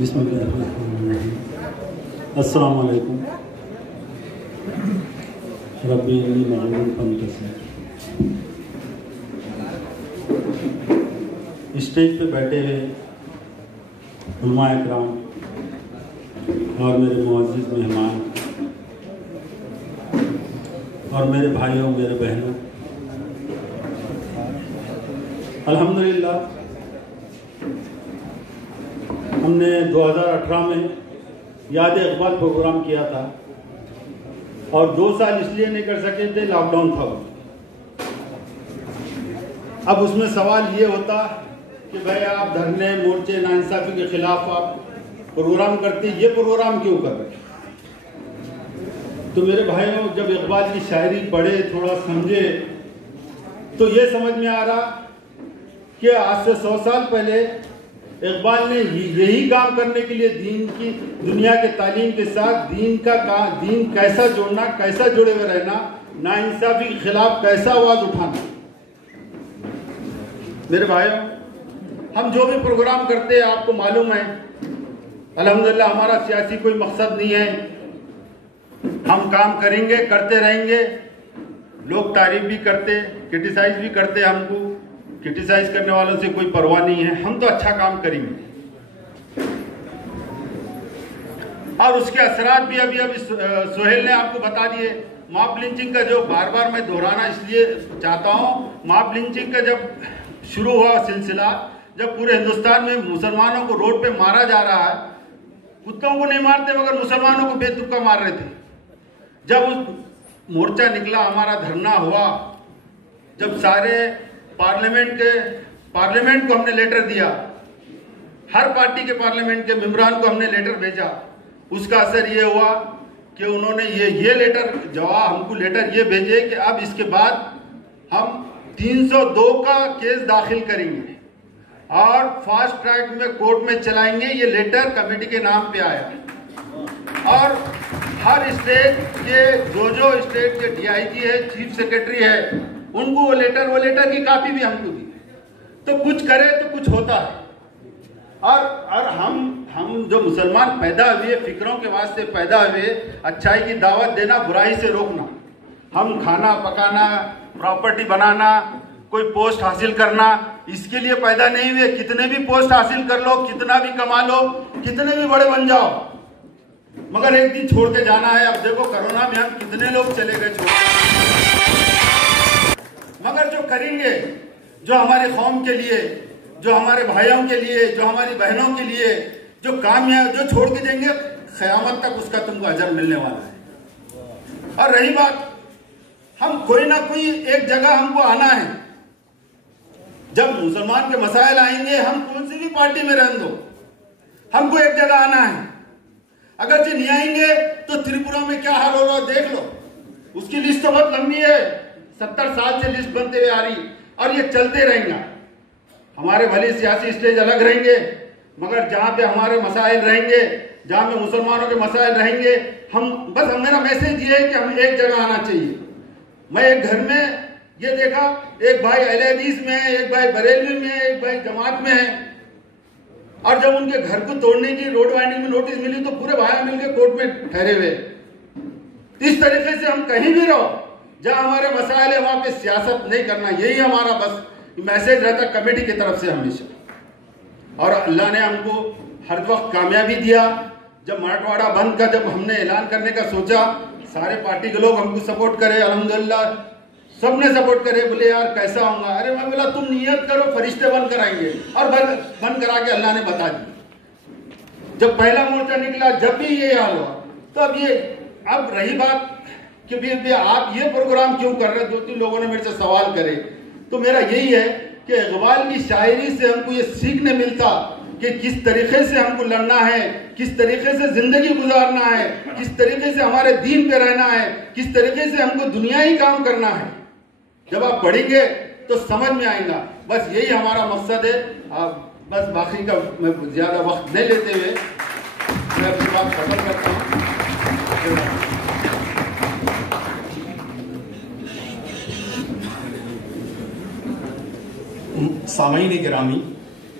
بسم اللہ الرحمن الرحیم۔ السلام علیکم۔ ربی انی معلوم فانتصر۔ اسٹیج پہ بیٹھے ہوئے علماء اکرام اور میرے معزز مہمان اور میرے بھائیوں میرے بہنوں، الحمدللہ ہم نے 2018 میں یاد اقبال پروگرام کیا تھا اور 2 سال اس لیے نہیں کر سکے تھے، لاک ڈاؤن تھا۔ اب اس میں سوال یہ ہوتا کہ بھائی آپ دھرنے مورچے ناانصافی کے خلاف آپ پروگرام کرتے، یہ پروگرام کیوں کر رہے؟ تو میرے بھائیوں، جب اقبال کی شاعری پڑھے، تھوڑا سمجھے، تو یہ سمجھ میں آ رہا کہ آج سے 100 سال پہلے اقبال نے یہی کام کرنے کے لیے دین کی دنیا کے تعلیم کے ساتھ دین کیسا جوڑنا، کیسا جڑے ہوئے رہنا، ناانصافی کے خلاف کیسا آواز اٹھانا۔ میرے بھائیوں، ہم جو بھی پروگرام کرتے ہیں آپ کو معلوم ہے، الحمدللہ ہمارا سیاسی کوئی مقصد نہیں ہے۔ ہم کام کریں گے، کرتے رہیں گے، لوگ تعریف بھی کرتے، کرٹیسائز بھی کرتے، ہم کو کرٹیسائز کرنے والوں سے کوئی پرواہ نہیں ہے، ہم تو اچھا کام کریں گے۔ اور اس کے اثرات بھی ابھی سہیل نے آپ کو بتا دیے۔ ماب لنچنگ کا جو بار بار میں دہرانا اس لیے چاہتا ہوں، ماب لنچنگ کا جب شروع ہوا سلسلہ، جب پورے ہندوستان میں مسلمانوں کو روڈ پہ مارا جا رہا ہے، کتوں کو نہیں مارتے مگر مسلمانوں کو بے تکا مار رہے تھے۔ جب اس مورچہ نکلا، ہمارا دھرنا ہوا، جب سارے پارلیمنٹ کو ہم نے لیٹر دیا، ہر پارٹی کے پارلیمنٹ کے ممبران کو ہم نے لیٹر بھیجا، اس کا اثر یہ ہوا کہ انہوں نے یہ لیٹر جواب ہم کو لیٹر یہ بھیجے کہ اب اس کے بعد ہم 302 کا کیس داخل کریں گے اور فاسٹ ٹریک میں کورٹ میں چلائیں گے۔ یہ لیٹر کمیٹی کے نام پہ آیا اور ہر اسٹیٹ کے جو اسٹیٹ کے ڈی آئی جی ہے، چیف سیکرٹری ہے، ان کو وہ لیٹر کی کاپی بھی ہم کو دی۔ تو کچھ کرے تو کچھ ہوتا ہے۔ اور ہم جو مسلمان پیدا ہوئے، فکروں کے واسطے پیدا ہوئے، اچھائی کی دعوت دینا، برائی سے روکنا۔ ہم کھانا پکانا، پراپرٹی بنانا، کوئی پوسٹ حاصل کرنا، اس کے لیے پیدا نہیں ہوئے۔ کتنے بھی پوسٹ حاصل کر لو، کتنا بھی کما لو، کتنے بھی بڑے بن جاؤ، مگر ایک دن چھوڑ کے جانا ہے۔ اب دیکھو کرونا میں ہم کتنے لوگ چلے گئے چھوڑ کے، مگر جو کریں گے، جو ہماری قوم کے لیے، جو ہمارے بھائیوں کے لیے، جو ہماری بہنوں کے لیے جو کامیاب، جو چھوڑ کے دیں گے، قیامت تک اس کا تم کو اجر ملنے والا ہے۔ اور رہی بات، ہم کوئی نہ کوئی ایک جگہ ہم کو آنا ہے۔ جب مسلمان کے مسائل آئیں گے، ہم کون سی بھی پارٹی میں رہن دو، ہم کو ایک جگہ آنا ہے۔ اگرچہ نہیں آئیں گے تو تریپورہ میں کیا حال ہو رہا دیکھ لو، اس کی لسٹ تو بہت لمبی ہے، 70 سال سے لسٹ بنتے ہوئے آ رہی، اور یہ چلتے رہیں گا۔ ہمارے بھلے سیاسی اسٹیج الگ رہیں گے، مگر جہاں پہ ہمارے مسائل رہیں گے، جہاں پہ مسلمانوں کے مسائل رہیں گے، میرا میسج یہ ہے کہ ہمیں ایک جگہ آنا چاہیے۔ میں ایک گھر میں یہ دیکھا، ایک بھائی اہل حدیث میں ہے، ایک بھائی بریلوی میں ہے، ایک بھائی جماعت میں ہے، اور جب ان کے گھر کو توڑنے کی روڈ وائنڈنگ میں نوٹس ملی تو پورے بھائی مل کے کورٹ میں ٹھہرے ہوئے۔ اس طریقے سے ہم کہیں بھی رہو، جہاں ہمارے مسائل ہے وہاں پہ سیاست نہیں کرنا، یہی ہمارا بس میسج رہتا کمیٹی کی طرف سے ہمیشہ۔ اور اللہ نے ہم کو ہر وقت کامیابی دیا۔ جب مراٹھواڑہ بند کا جب ہم نے اعلان کرنے کا سوچا، سارے پارٹی کے لوگ ہم کو سپورٹ کرے، الحمدللہ سب نے سپورٹ کرے، بولے یار کیسا ہوں گا؟ ارے میں بولا تم نیت کرو، فرشتے بند کرائیں گے، اور بند کرا کے اللہ نے بتا دی۔ جب پہلا مورچہ نکلا، جب بھی یہ حال ہوا، تو اب رہی بات کہ آپ یہ پروگرام کیوں کر رہے ہیں؟ 2-3 لوگوں نے میرے سے سوال کرے، تو میرا یہی ہے کہ اقبال کی شاعری سے ہم کو یہ سیکھنے ملتا کہ کس طریقے سے ہم کو لڑنا ہے، کس طریقے سے زندگی گزارنا ہے، کس طریقے سے ہمارے دین پہ رہنا ہے، کس طریقے سے ہم کو دنیائی کام کرنا ہے۔ جب آپ پڑھیں گے تو سمجھ میں آئے گا۔ بس یہی ہمارا مقصد ہے۔ بس باقی کا میں زیادہ وقت نہیں لیتے ہوئے میں اپنی بات ختم کرتا ہوں۔ سامعین گرامی،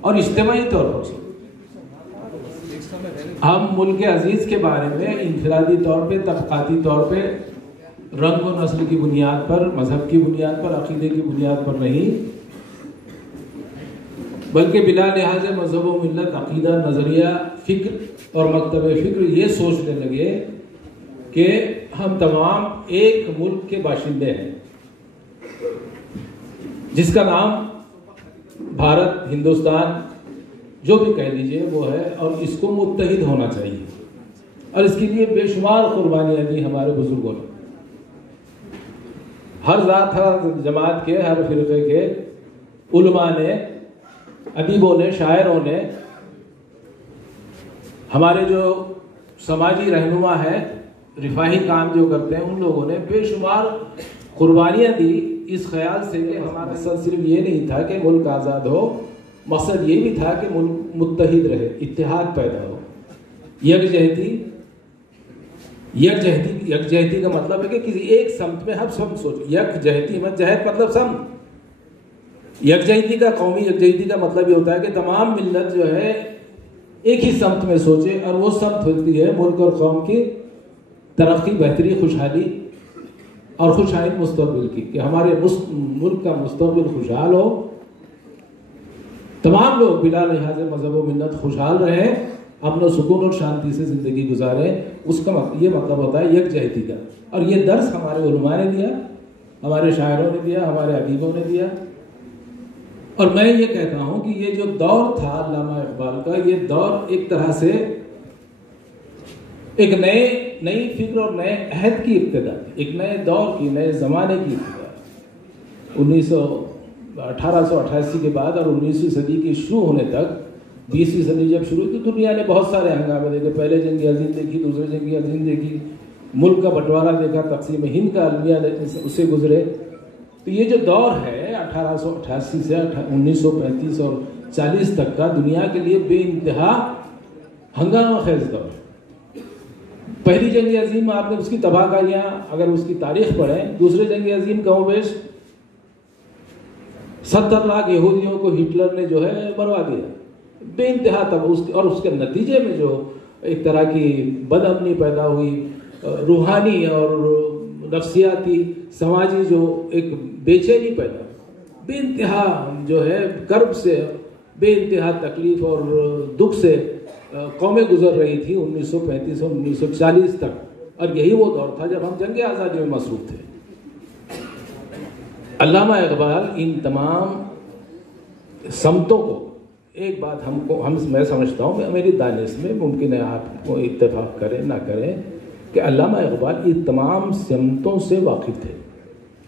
اور اجتماعی طور پر سوچیں. ہم ملک عزیز کے بارے میں انفرادی طور پہ، طبقاتی طور پہ، رنگ و نسل کی بنیاد پر، مذہب کی بنیاد پر، عقیدے کی بنیاد پر نہیں، بلکہ بلا لحاظ مذہب و ملت، عقیدہ، نظریہ، فکر اور مکتب فکر یہ سوچنے لگے کہ ہم تمام ایک ملک کے باشندے ہیں جس کا نام بھارت، ہندوستان، جو بھی کہہ لیجئے وہ ہے، اور اس کو متحد ہونا چاہیے. اور اس کے لیے بے شمار قربانیاں دی ہمارے بزرگوں نے. ہر ذات، ہر جماعت کے، ہر فرقے کے علماء نے، ادیبوں نے، شاعروں نے، ہمارے جو سماجی رہنما ہے، رفاہی کام جو کرتے ہیں، ان لوگوں نے بے شمار قربانیاں دی اس خیال سے کہ ہمارا مقصد صرف یہ نہیں تھا کہ ملک آزاد ہو، مقصد یہ بھی تھا کہ ملک متحد رہے، اتحاد پیدا ہو، یکجہتی کا مطلب ہے کہ کسی ایک سمت میں ہم سب سوچیں. یکجہتی جہت مطلب سمت. یکجہتی کا، قومی یکجہتی کا مطلب یہ ہوتا ہے کہ تمام ملت جو ہے ایک ہی سمت میں سوچے، اور وہ سمت ہوتی ہے ملک اور قوم کی ترقی، بہتری، خوشحالی اور خوشحال مستقبل کی، کہ ہمارے ملک کا مستقبل خوشحال ہو، تمام لوگ بلا لحاظ مذہب و ملت خوشحال رہیں، اپنا سکون اور شانتی سے زندگی گزاریں. اس کا یہ مطلب ہوتا ہے یکجہتی کا. اور یہ درس ہمارے علماء نے دیا، ہمارے شاعروں نے دیا، ہمارے ادیبوں نے دیا. اور میں یہ کہتا ہوں کہ یہ جو دور تھا علامہ اقبال کا، یہ دور ایک طرح سے ایک نئی فکر اور نئے عہد کی ابتدا، ایک نئے دور کی، نئے زمانے کی ابتدا. 1888 کے بعد اور 19ویں صدی کے شروع ہونے تک، 20ویں صدی جب شروع ہوئی تو دنیا نے بہت سارے ہنگامے دیکھے. پہلے جنگ عظیم دیکھی، دوسرے جنگ عظیم دیکھی، ملک کا بٹوارا دیکھا، تقسیم ہند کا المیہ اس سے گزرے. تو یہ جو دور ہے 1888 سے 1935 اور 40 تک کا، دنیا کے لیے بے انتہا ہنگامہ خیز دور. پہلی جنگ عظیم میں آپ نے اس کی تباہ کاریاں اگر اس کی تاریخ پڑھیں، دوسرے جنگ عظیم کا بیش 70 لاکھ یہودیوں کو ہٹلر نے جو ہے مروا دیا، بے انتہا تب. اور اس کے نتیجے میں جو ایک طرح کی بد امنی پیدا ہوئی، روحانی اور نفسیاتی، سماجی جو ایک بے چینی پیدا، بے انتہا جو ہے کرب سے، بے انتہا تکلیف اور دکھ سے قومیں گزر رہی تھی 1935 اور 1940 تک. اور یہی وہ دور تھا جب ہم جنگ آزادی میں مصروف تھے. علامہ اقبال ان تمام سمتوں کو، ایک بات میں سمجھتا ہوں، میری دانش میں ممکن ہے آپ کو اتفاق کریں نہ کریں، کہ علامہ اقبال ان تمام سمتوں سے واقف تھے.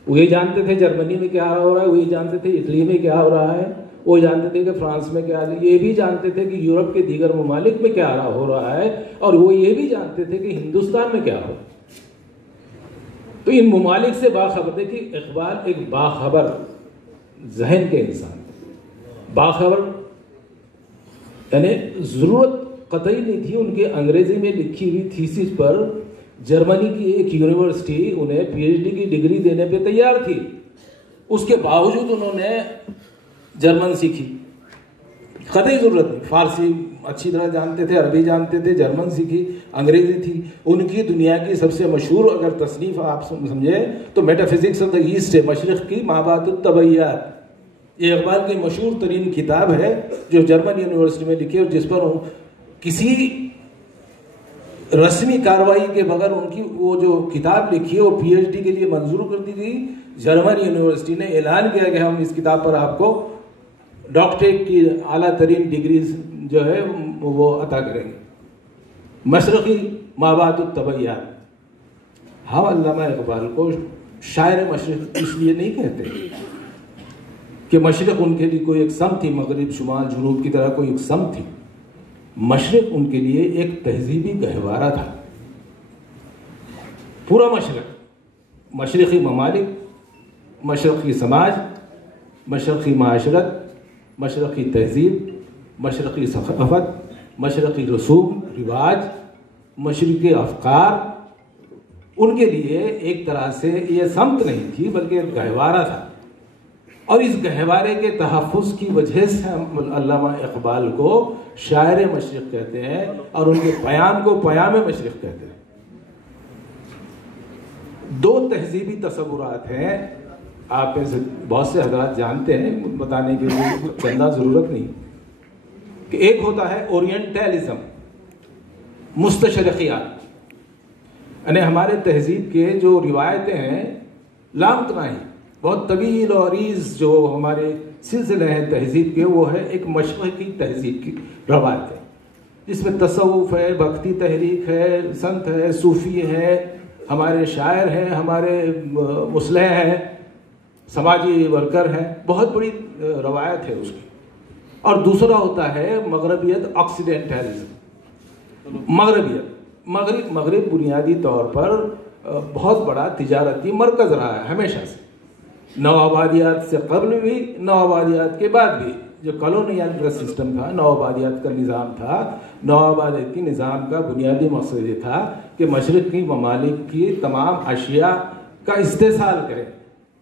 وہ یہ جانتے تھے جرمنی میں کیا ہو رہا ہے، وہ یہ جانتے تھے اٹلی میں کیا ہو رہا ہے، وہ جانتے تھے کہ فرانس میں کیا ہے، یہ بھی جانتے تھے کہ یورپ کے دیگر ممالک میں کیا ہو رہا ہے، اور وہ یہ بھی جانتے تھے کہ ہندوستان میں کیا ہو. تو ان ممالک سے باخبر تھے کہ اقبال ایک باخبر ذہن کے انسان، باخبر، یعنی ضرورت قطعی نہیں تھی ان کے انگریزی میں لکھی ہوئی تھیسس پر. جرمنی کی ایک یونیورسٹی انہیں پی ایچ ڈی کی ڈگری دینے پہ تیار تھی، اس کے باوجود انہوں نے جرمن سیکھی. قطعی ضرورت نہیں، فارسی اچھی طرح جانتے تھے، عربی جانتے تھے، جرمن سیکھی، انگریزی تھی. ان کی دنیا کی سب سے مشہور اگر تصنیف آپ سمجھے تو میٹافزکس آف دا ایسٹ ہے، مشرق کی مابعد الطبیعیات. یہ اقبال کی مشہور ترین کتاب ہے جو جرمن یونیورسٹی میں لکھی، اور جس پر کسی رسمی کارروائی کے بغیر ان کی وہ جو کتاب لکھی ہے وہ پی ایچ ڈی کے لیے منظور کر دی گئی. جرمن یونیورسٹی نے اعلان کیا کہ ہم اس کتاب پر آپ کو ڈاکٹریٹ کی اعلیٰ ترین ڈگریز جو ہے وہ عطا کریں گے. مشرقی مابعد الطبیعیات. ہم علامہ اقبال کو شاعر مشرق اس لیے نہیں کہتے کہ مشرق ان کے لیے کوئی ایک سمت تھی، مغرب، شمال، جنوب کی طرح کوئی ایک سمت تھی. مشرق ان کے لیے ایک تہذیبی گہوارہ تھا. پورا مشرق، مشرقی ممالک، مشرقی سماج، مشرقی معاشرت، مشرقی تہذیب، مشرقی ثقافت، مشرقی رسوم رواج، مشرقی افکار، ان کے لیے ایک طرح سے یہ سمت نہیں تھی بلکہ ایک گہوارہ تھا. اور اس گہوارے کے تحفظ کی وجہ سے ہم علامہ اقبال کو شاعر مشرق کہتے ہیں اور ان کے پیام کو پیام مشرق کہتے ہیں. دو تہذیبی تصورات ہیں, آپ میں سے بہت سے حضرات جانتے ہیں, بتانے کی چندہ ضرورت نہیں, کہ ایک ہوتا ہے اورینٹلزم, مستشرقیات, یعنی ہمارے تہذیب کے جو روایتیں ہیں لامتناہی, بہت طویل اور عریض جو ہمارے سلسلے ہیں تہذیب کے, وہ ہے ایک مشرقی تہذیب کی روایت ہے, جس میں تصوف ہے, بھکتی تحریک ہے, سنت ہے, صوفی ہے, ہمارے شاعر ہیں, ہمارے مصلح ہیں, سماجی ورکر ہیں, بہت بڑی روایت ہے اس کی. اور دوسرا ہوتا ہے مغربیت, آکسیڈنٹلزم, مغربیت. مغرب بنیادی طور پر بہت بڑا تجارتی مرکز رہا ہے ہمیشہ سے, نوآبادیات سے قبل بھی, نوآبادیات کے بعد بھی. جو کالونیل کا سسٹم تھا, نوآبادیات کا نظام تھا, نوآبادیاتی نظام کا بنیادی مقصد یہ تھا کہ مشرقی ممالک کی تمام اشیاء کا استحصال کریں,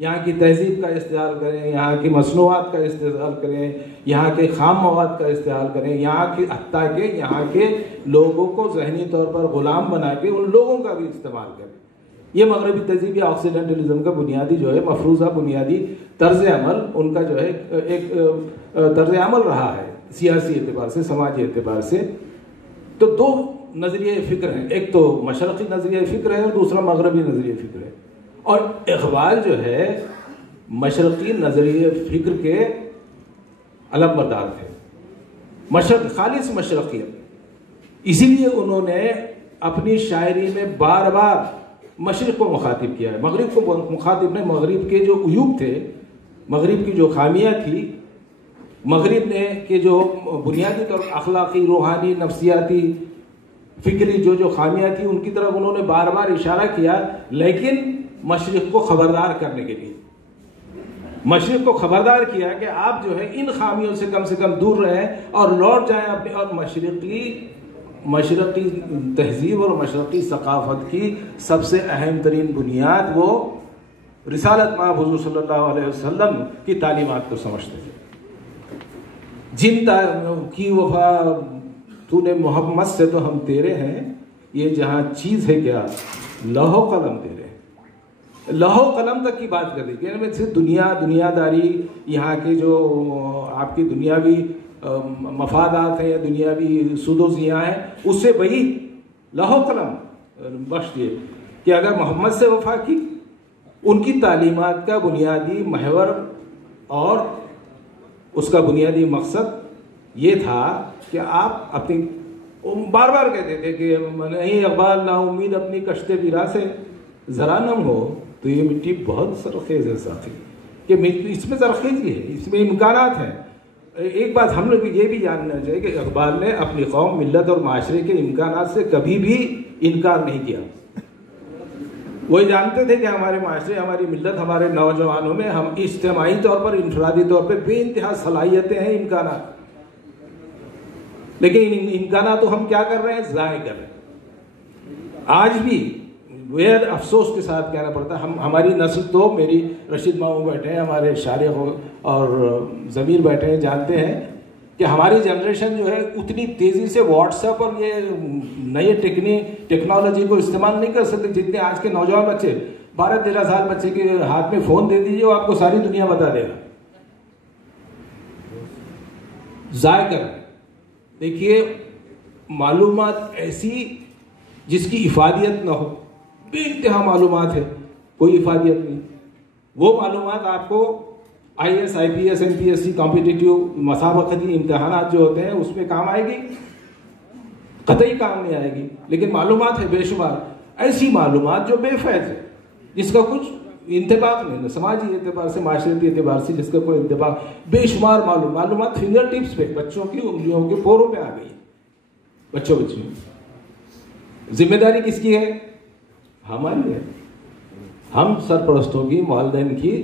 یہاں کی تہذیب کا استعمال کریں, یہاں کی مصنوعات کا استعمال کریں, یہاں کے خام مواد کا استعمال کریں, یہاں کی حتیٰ کہ یہاں کے لوگوں کو ذہنی طور پر غلام بنا کے ان لوگوں کا بھی استعمال کریں. یہ مغربی تہذیب یا آکسیڈنٹلزم کا بنیادی جو ہے مفروضہ بنیادی طرز عمل, ان کا جو ہے ایک طرز عمل رہا ہے سیاسی اعتبار سے, سماجی اعتبار سے. تو دو نظریے فکر ہیں, ایک تو مشرقی نظریہ فکر ہے اور دوسرا مغربی نظریہ فکر ہے. اور اقبال جو ہے مشرقی نظریہ فکر کے علم بردار تھے, مشرق, خالص مشرقیت. اسی لیے انہوں نے اپنی شاعری میں بار بار مشرق کو مخاطب کیا ہے, مغرب کو مخاطب نہیں. مغرب کے جو عیوب تھے, مغرب کی جو خامیاں تھی, مغرب نے کہ جو بنیادی طور پر اخلاقی, روحانی, نفسیاتی, فکری جو خامیاں تھیں, ان کی طرف انہوں نے بار بار اشارہ کیا, لیکن مشرق کو خبردار کرنے کے لیے مشرق کو خبردار کیا کہ آپ جو ہے ان خامیوں سے کم دور رہیں اور لوٹ جائیں اپنے. اور مشرقی تہذیب اور مشرقی ثقافت کی سب سے اہم ترین بنیاد وہ رسالت مآب حضور صلی اللہ علیہ وسلم کی تعلیمات کو سمجھتے تھے. جن کی وفا تو نے محمد سے تو ہم تیرے ہیں, یہ جہاں چیز ہے کیا لوح قلم تیرے. لوح قلم تک کی بات کر دی, یعنی صرف دنیا داری, یہاں کے جو آپ کی دنیاوی مفادات ہیں یا دنیاوی سود و زیاں ہیں, اس سے وہی لوح قلم بخش دیے کہ اگر محمد سے وفا کی, ان کی تعلیمات کا بنیادی محور اور اس کا بنیادی مقصد یہ تھا کہ آپ اپنی, بار بار کہتے تھے کہ نہیں اقبال نا امید اپنی کشتے پیرا سے ذرا نم ہو تو یہ مٹی بہت زرخیز ہے ساتھی, کہ اس میں زرخیزی ہے, اس میں امکانات ہیں. ایک بات ہم لوگ یہ بھی جاننا چاہیے کہ اقبال نے اپنی قوم, ملت اور معاشرے کے امکانات سے کبھی بھی انکار نہیں کیا. وہ جانتے تھے کہ ہمارے معاشرے, ہماری ملت, ہمارے نوجوانوں میں ہم اجتماعی طور پر, انفرادی طور پہ بے انتہا صلاحیتیں ہیں, امکانات, لیکن ان امکانات کو ہم کیا کر رہے ہیں, ضائع کر رہے ہیں. آج بھی بےحد افسوس کے ساتھ کہنا پڑتا ہے, ہماری نسل تو, میری رشید ماموں بیٹھے ہیں, ہمارے شارق اور ضمیر بیٹھے ہیں, جانتے ہیں کہ ہماری جنریشن جو ہے اتنی تیزی سے واٹس ایپ اور یہ نئے ٹیکنالوجی کو استعمال نہیں کر سکتے جتنے آج کے نوجوان بچے. 12-13 سال بچے کے ہاتھ میں فون دے دیجیے, وہ آپ کو ساری دنیا بتا دے گا. ضائع کر. دیکھیے معلومات ایسی جس کی افادیت نہ ہو, بے انتہا معلومات ہے, کوئی افادیت نہیں. وہ معلومات آپ کو IAS, IPS, MPSC کمپیٹیٹیو مسابقتی امتحانات جو ہوتے ہیں اس میں کام آئے گی, قطعی کام نہیں آئے گی. لیکن معلومات ہے بے شمار, ایسی معلومات جو بے فیض ہے, جس کا کچھ انتباق نہیں, سماجی اعتبار سے, معاشرتی اعتبار سے جس کا کوئی انتباق, بے شمار معلومات فنگر ٹپس پہ, بچوں کی انگلیوں کے پوروں پہ آ گئی. بچوں ذمہ داری کس کی ہے؟ ہماری ہے. ہم سرپرستوں کی, والدین کی,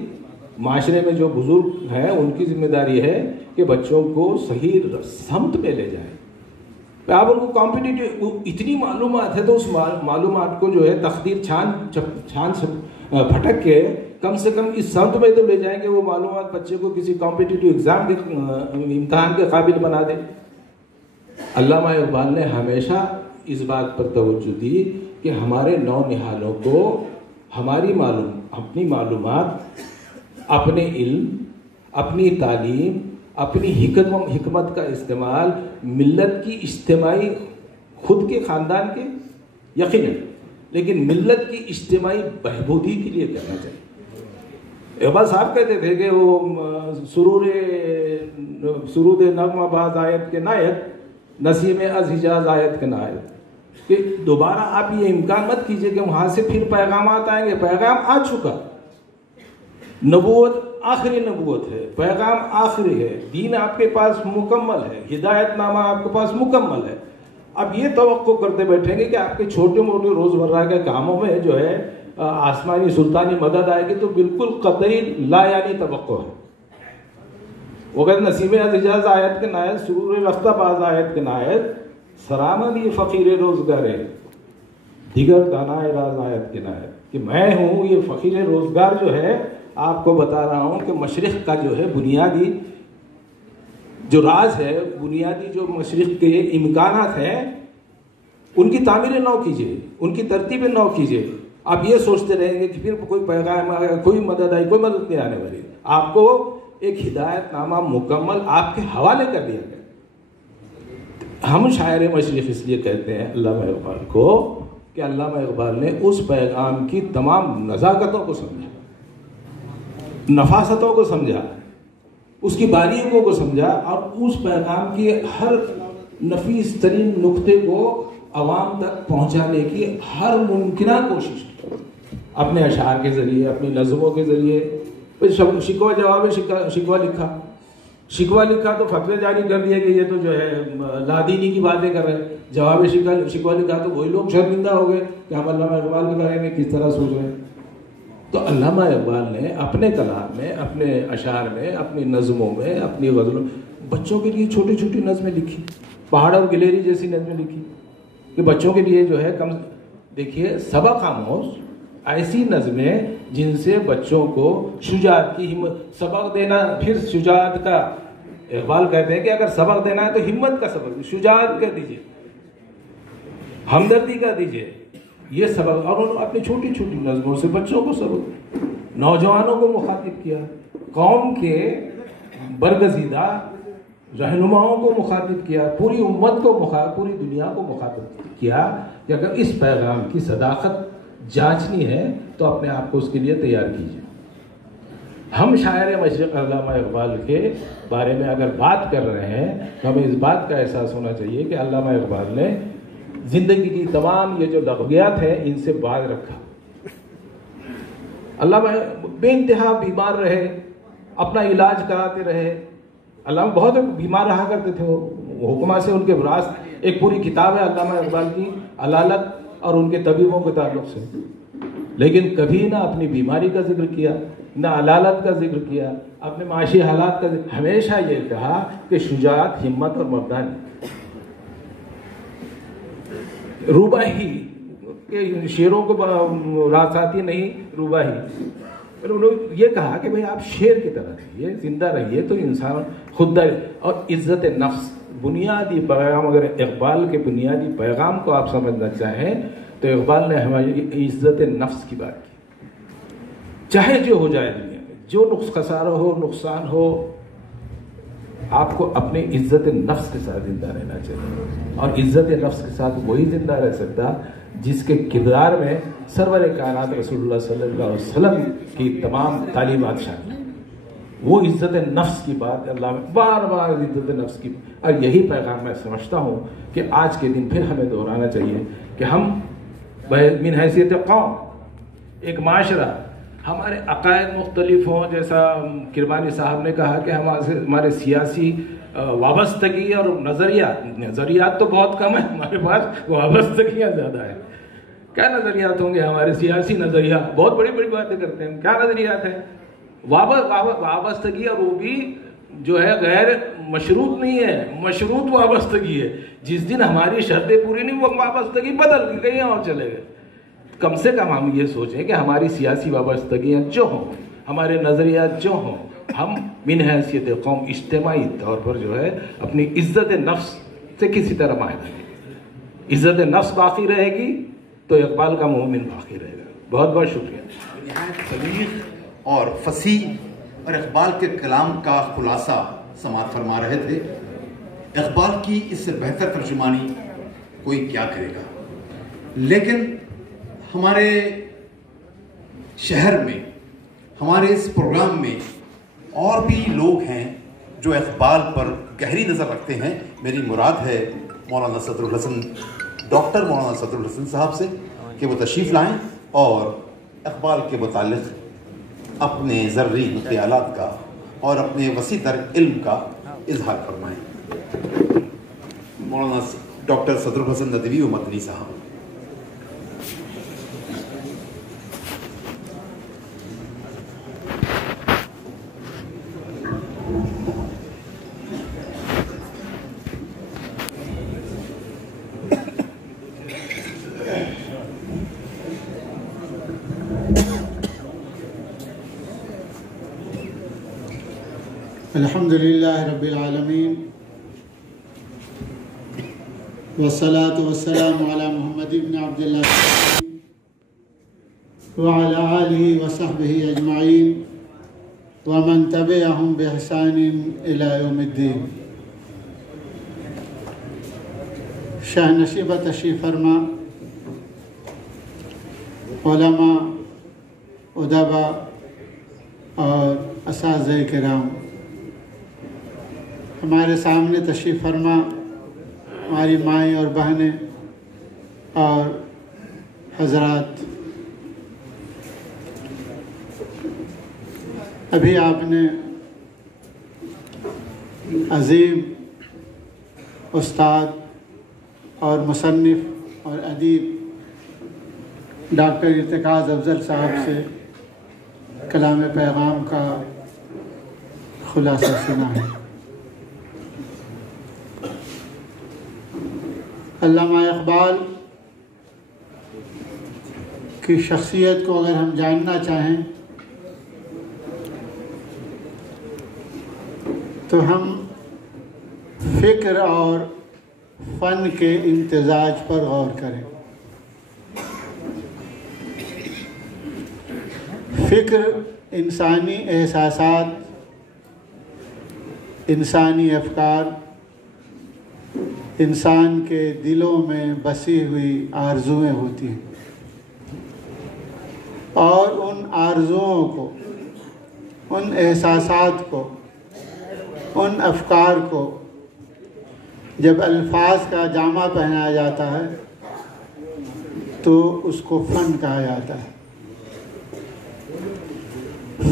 معاشرے میں جو بزرگ ہیں ان کی ذمہ داری ہے کہ بچوں کو صحیح سمت پہ لے جائیں. آپ ان کو کمپیٹیٹیو, اتنی معلومات ہے تو اس معلومات کو جو ہے تقدیر چھان پھٹک کے کم سے کم اس سمت میں تو لے جائیں کہ وہ معلومات بچے کو کسی کمپٹیٹیو ایگزام کے امتحان کے قابل بنا دے. علامہ اقبال نے ہمیشہ اس بات پر توجہ دی کہ ہمارے نونہالوں کو اپنی معلومات، اپنے علم، اپنی تعلیم، اپنی حکمت کا استعمال ملت کی اجتماعی، خود کے خاندان کے یقیناً، لیکن ملت کی اجتماعی بہبودی کے لیے کرنا چاہیے. اقبال صاحب کہتے تھے کہ وہ سرود نغمہ باز آیت کے نائت، نسیم از حجاز آیت کے نائت، کہ دوبارہ آپ یہ امکان مت کیجئے کہ وہاں سے پھر پیغامات آئیں گے. پیغام آ چکا، نبوت آخری نبوت ہے، پیغام آخری ہے، دین آپ کے پاس مکمل ہے، ہدایت نامہ آپ کے پاس مکمل ہے. اب یہ توقع کرتے بیٹھیں گے کہ آپ کے چھوٹے موٹے روزمرہ کے کاموں میں جو ہے آسمانی سلطانی مدد آئے گی، تو بالکل قطعی لا یعنی توقع ہے. وہ کہتے نسیم اعجاز آیت کے نائت، سرور رفتہ باز آیت کے نائت، سرآمد یہ فقیر روزگار ہے، دیگر دانائے راز آیت کے نائت، کہ میں ہوں یہ فقیر روزگار جو ہے. آپ کو بتا رہا ہوں کہ مشرق کا جو ہے بنیادی جو راز ہے، بنیادی جو مشرق کے امکانات ہیں، ان کی تعمیر نو کیجئے، ان کی ترتیب نو کیجئے. آپ یہ سوچتے رہیں گے کہ پھر کوئی پیغام آئے، کوئی مدد آئی، کوئی مدد نہیں آنے والی. آپ کو ایک ہدایت نامہ مکمل آپ کے حوالے کر دیا گیا. ہم شاعر مشرق اس لیے کہتے ہیں علامہ اقبال کو کہ علامہ اقبال نے اس پیغام کی تمام نزاکتوں کو سمجھا، نفاستوں کو سمجھا، اس کی باریکیوں کو سمجھا، اور اس پیغام کی ہر نفیس ترین نقطے کو عوام تک پہنچانے کی ہر ممکنہ کوشش کی. اپنے اشعار کے ذریعے، اپنی نظموں کے ذریعے. شکوہ جواب شکوہ لکھا تو فتوے جاری کر دیا کہ یہ تو جو ہے لادینی کی باتیں کر رہے ہیں. جواب شکوہ لکھا تو وہی لوگ شرمندہ ہو گئے کہ ہم علامہ اقبال کے بارے میں کس طرح سوچ رہے ہیں. تو علامہ اقبال نے اپنے کلام میں، اپنے اشعار میں، اپنی نظموں میں، اپنی غزلوں، بچوں کے لیے چھوٹی چھوٹی نظمیں لکھی، پہاڑ اور گلیری جیسی نظمیں لکھی کہ بچوں کے لیے جو ہے کم. دیکھیے سبق آموز ایسی نظمیں جن سے بچوں کو شجاعت کی سبق دینا. پھر شجاعت کا اقبال کہتے ہیں کہ اگر سبق دینا ہے تو ہمت کا سبق، شجاعت کا دیجیے، ہمدردی کا دیجیے، یہ سبق. اور انہوں نے اپنی چھوٹی چھوٹی نظموں سے بچوں کو سبق، نوجوانوں کو مخاطب کیا، قوم کے برگزیدہ رہنماؤں کو مخاطب کیا، پوری امت کو پوری دنیا کو مخاطب کیا کہ اگر اس پیغام کی صداقت جانچنی ہے تو اپنے آپ کو اس کے لیے تیار کیجیے. ہم شاعر مشرق علامہ اقبال کے بارے میں اگر بات کر رہے ہیں تو ہمیں اس بات کا احساس ہونا چاہیے کہ علامہ اقبال نے زندگی کی تمام یہ جو لغویات ہیں ان سے باز رکھا. علامہ بے انتہا بیمار رہے، اپنا علاج کراتے رہے. علامہ بہت بیمار رہا کرتے تھے، وہ حکمہ سے ان کے وراثت ایک پوری کتاب ہے علامہ اقبال کی علالت اور ان کے طبیبوں کے تعلق سے. لیکن کبھی نہ اپنی بیماری کا ذکر کیا، نہ علالت کا ذکر کیا، اپنے معاشی حالات کا ذکر. ہمیشہ یہ کہا کہ شجاعت، ہمت اور مردانی. روباہی کے شیروں کو راساتی نہیں، روباہی. انہوں نے یہ کہا کہ بھئی آپ شیر کی طرح رہیے، زندہ رہیے تو انسان خود اور عزت نفس. بنیادی پیغام، اگر اقبال کے بنیادی پیغام کو آپ سمجھنا چاہیں تو اقبال نے ہماری عزت نفس کی بات کی. چاہے جو ہو جائے دنیا میں، جو خسارہ ہو، نقصان ہو، آپ کو اپنے عزت نفس کے ساتھ زندہ رہنا چاہیے. اور عزت نفس کے ساتھ وہی زندہ رہ سکتا جس کے کردار میں سرور کائنات رسول اللہ صلی اللہ علیہ وسلم کی تمام تعلیمات شامل ہیں. وہ عزت نفس کی بات اللہ میں بار بار عزت نفس کی. اور یہی پیغام میں سمجھتا ہوں کہ آج کے دن پھر ہمیں دہرانا چاہیے کہ ہم من حیثیت قوم، ایک معاشرہ، ہمارے عقائد مختلف ہوں. جیسا کرمانی صاحب نے کہا کہ ہمارے سیاسی وابستگی اور نظریات تو بہت کم ہیں، ہمارے پاس وابستگیاں زیادہ ہیں. کیا نظریات ہوں گے ہمارے سیاسی نظریات؟ بہت بڑی بڑی باتیں کرتے ہیں. کیا نظریات ہیں؟ وابستگی، اور وہ بھی جو ہے غیر مشروط نہیں ہے، مشروط وابستگی ہے. جس دن ہماری شرطیں پوری نہیں، وہ وابستگی بدل کے کہیں اور چلے گئے. کم سے کم ہم یہ سوچیں کہ ہماری سیاسی وابستگیاں جو ہوں، ہمارے نظریات جو ہوں، ہم من حیثیت قوم اجتماعی طور پر جو ہے اپنی عزت نفس سے کسی طرح معاہدہ کریں۔ عزت نفس باقی رہے گی تو اقبال کا مومن باقی رہے گا۔ بہت بہت شکریہ۔ نہایت بلیغ اور فصیح اور اقبال کے کلام کا خلاصہ سماعت فرما رہے تھے۔ اقبال کی اس سے بہتر ترجمانی کوئی کیا کرے گا، لیکن ہمارے شہر میں، ہمارے اس پروگرام میں اور بھی لوگ ہیں جو اقبال پر گہری نظر رکھتے ہیں۔ میری مراد ہے مولانا صدر الحسن، ڈاکٹر مولانا صدر الحسن صاحب سے کہ وہ تشریف لائیں اور اقبال کے متعلق اپنے ذرّی خیالات کا اور اپنے وسیع تر علم کا اظہار فرمائیں۔ مولانا ڈاکٹر صدر الحسن ندوی و مدنی صاحب۔ الحمد للہ رب العالمین والصلاة والسلام علی محمد بن عبد اللہ وعلی آلہ وصحبہ اجمعین ومن تبعہم بإحسان الی یوم الدین۔ شاہ نشیبہ تشریف فرما، علماء، ادباء اور اساتذہ کرام، ہمارے سامنے تشریف فرما ہماری مائیں اور بہنیں اور حضرات، ابھی آپ نے عظیم استاد اور مصنف اور ادیب ڈاکٹر ارتکاز افضل صاحب سے کلام پیغام کا خلاصہ سنا ہے۔ علامہ اقبال کی شخصیت کو اگر ہم جاننا چاہیں تو ہم فکر اور فن کے امتزاج پر غور کریں۔ فکر انسانی احساسات، انسانی افکار، انسان کے دلوں میں بسی ہوئی آرزوئیں ہوتی ہیں، اور ان آرزوؤں کو، ان احساسات کو، ان افکار کو جب الفاظ کا جامہ پہنایا جاتا ہے تو اس کو فن کہا جاتا ہے۔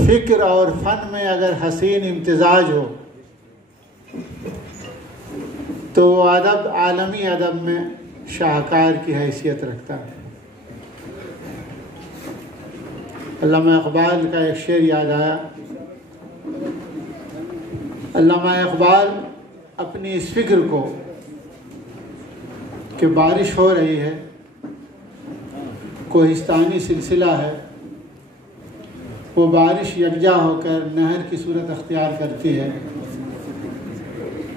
فکر اور فن میں اگر حسین امتزاج ہو تو وہ ادب عالمی ادب میں شاہکار کی حیثیت رکھتا ہے۔ علامہ اقبال کا ایک شعر یاد آیا۔ علامہ اقبال اپنی اس فکر کو کہ بارش ہو رہی ہے، کوہستانی سلسلہ ہے، وہ بارش یکجا ہو کر نہر کی صورت اختیار کرتی ہے،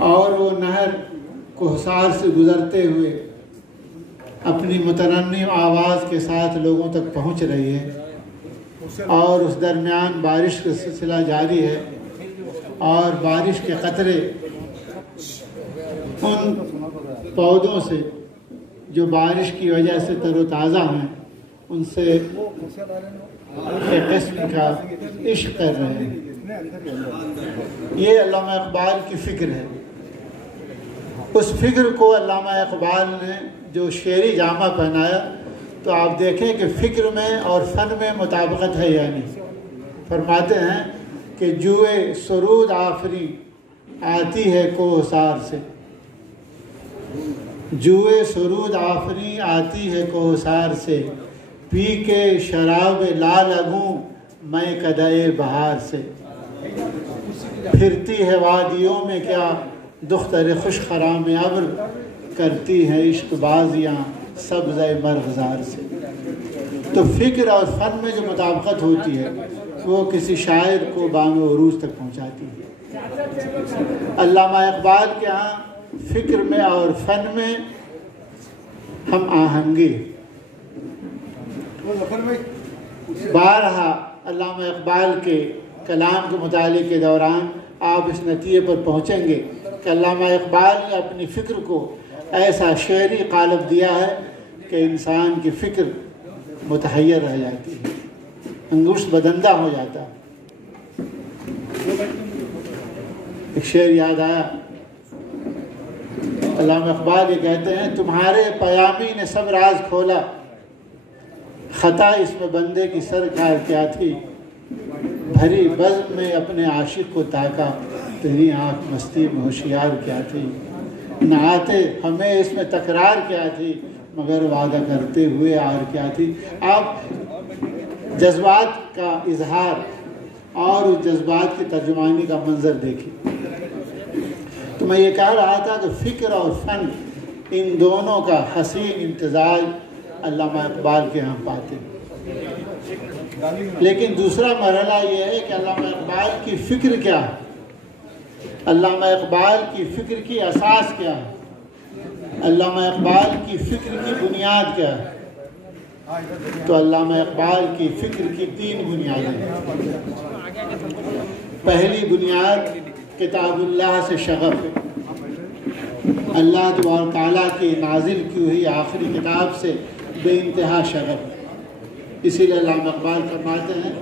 اور وہ نہر کوہسار سے گزرتے ہوئے اپنی مترنم آواز کے ساتھ لوگوں تک پہنچ رہی ہے، اور اس درمیان بارش کا سلسلہ جاری ہے، اور بارش کے قطرے ان پودوں سے جو بارش کی وجہ سے تر و تازہ ہیں ان سے ایک قسم کا عشق کر رہے ہیں۔ یہ علامہ اقبال کی فکر ہے۔ اس فکر کو علامہ اقبال نے جو شعری جامہ پہنایا تو آپ دیکھیں کہ فکر میں اور فن میں مطابقت ہے یا نہیں۔ فرماتے ہیں کہ جوئے سرود آفری آتی ہے کوہسار سے، جوئے سرود آفری آتی ہے کوہسار سے، پی کے شراب لا لگوں میں قدئے بہار سے، پھرتی ہے وادیوں میں کیا دختر خوش خرام ابر، کرتی ہے عشق بازیاں سبزۂ مرغزار سے۔ تو فکر اور فن میں جو مطابقت ہوتی ہے وہ کسی شاعر کو بام عروج تک پہنچاتی ہے۔ علامہ اقبال کے ہاں فکر میں اور فن میں ہم آہنگی۔ بارہا علامہ اقبال کے کلام کے مطالعے کے دوران آپ اس نتیجے پر پہنچیں گے کہ علامہ اقبال نے اپنی فکر کو ایسا شعری قالب دیا ہے کہ انسان کی فکر متحیر رہ جاتی ہے، انگشت بدندہ ہو جاتا ہے۔ ایک شعر یاد آیا، علامہ اقبال یہ کہتے ہیں، تمہارے پیامی نے سب راز کھولا، خطا اس میں بندے کی سرکار کیا تھی، بھری بزم میں اپنے عاشق کو تاکا، تیری آنکھ مستی میں ہوشیار کیا تھی، نہ آتے ہمیں اس میں تکرار کیا تھی، مگر وعدہ کرتے ہوئے آر کیا تھی۔ آپ جذبات کا اظہار اور اس جذبات کی ترجمانی کا منظر دیکھیں۔ تو میں یہ کہہ رہا تھا کہ فکر اور فن ان دونوں کا حسین امتزاج علامہ اقبال کے ہاں پاتے ہیں۔ لیکن دوسرا مرحلہ یہ ہے کہ علامہ اقبال کی فکر کیا ہے، علامہ اقبال کی فکر کی اساس کیا ہے، علامہ اقبال کی فکر کی بنیاد کیا ہے۔ تو علامہ اقبال کی فکر کی 3 بنیادیں ہیں۔ پہلی بنیاد کتاب اللہ سے شغف ہے، اللہ تبارک تعالیٰ کی نازل کی ہوئی آخری کتاب سے بے انتہا شغف ہے۔ اسی لیے علامہ اقبال فرماتے ہیں،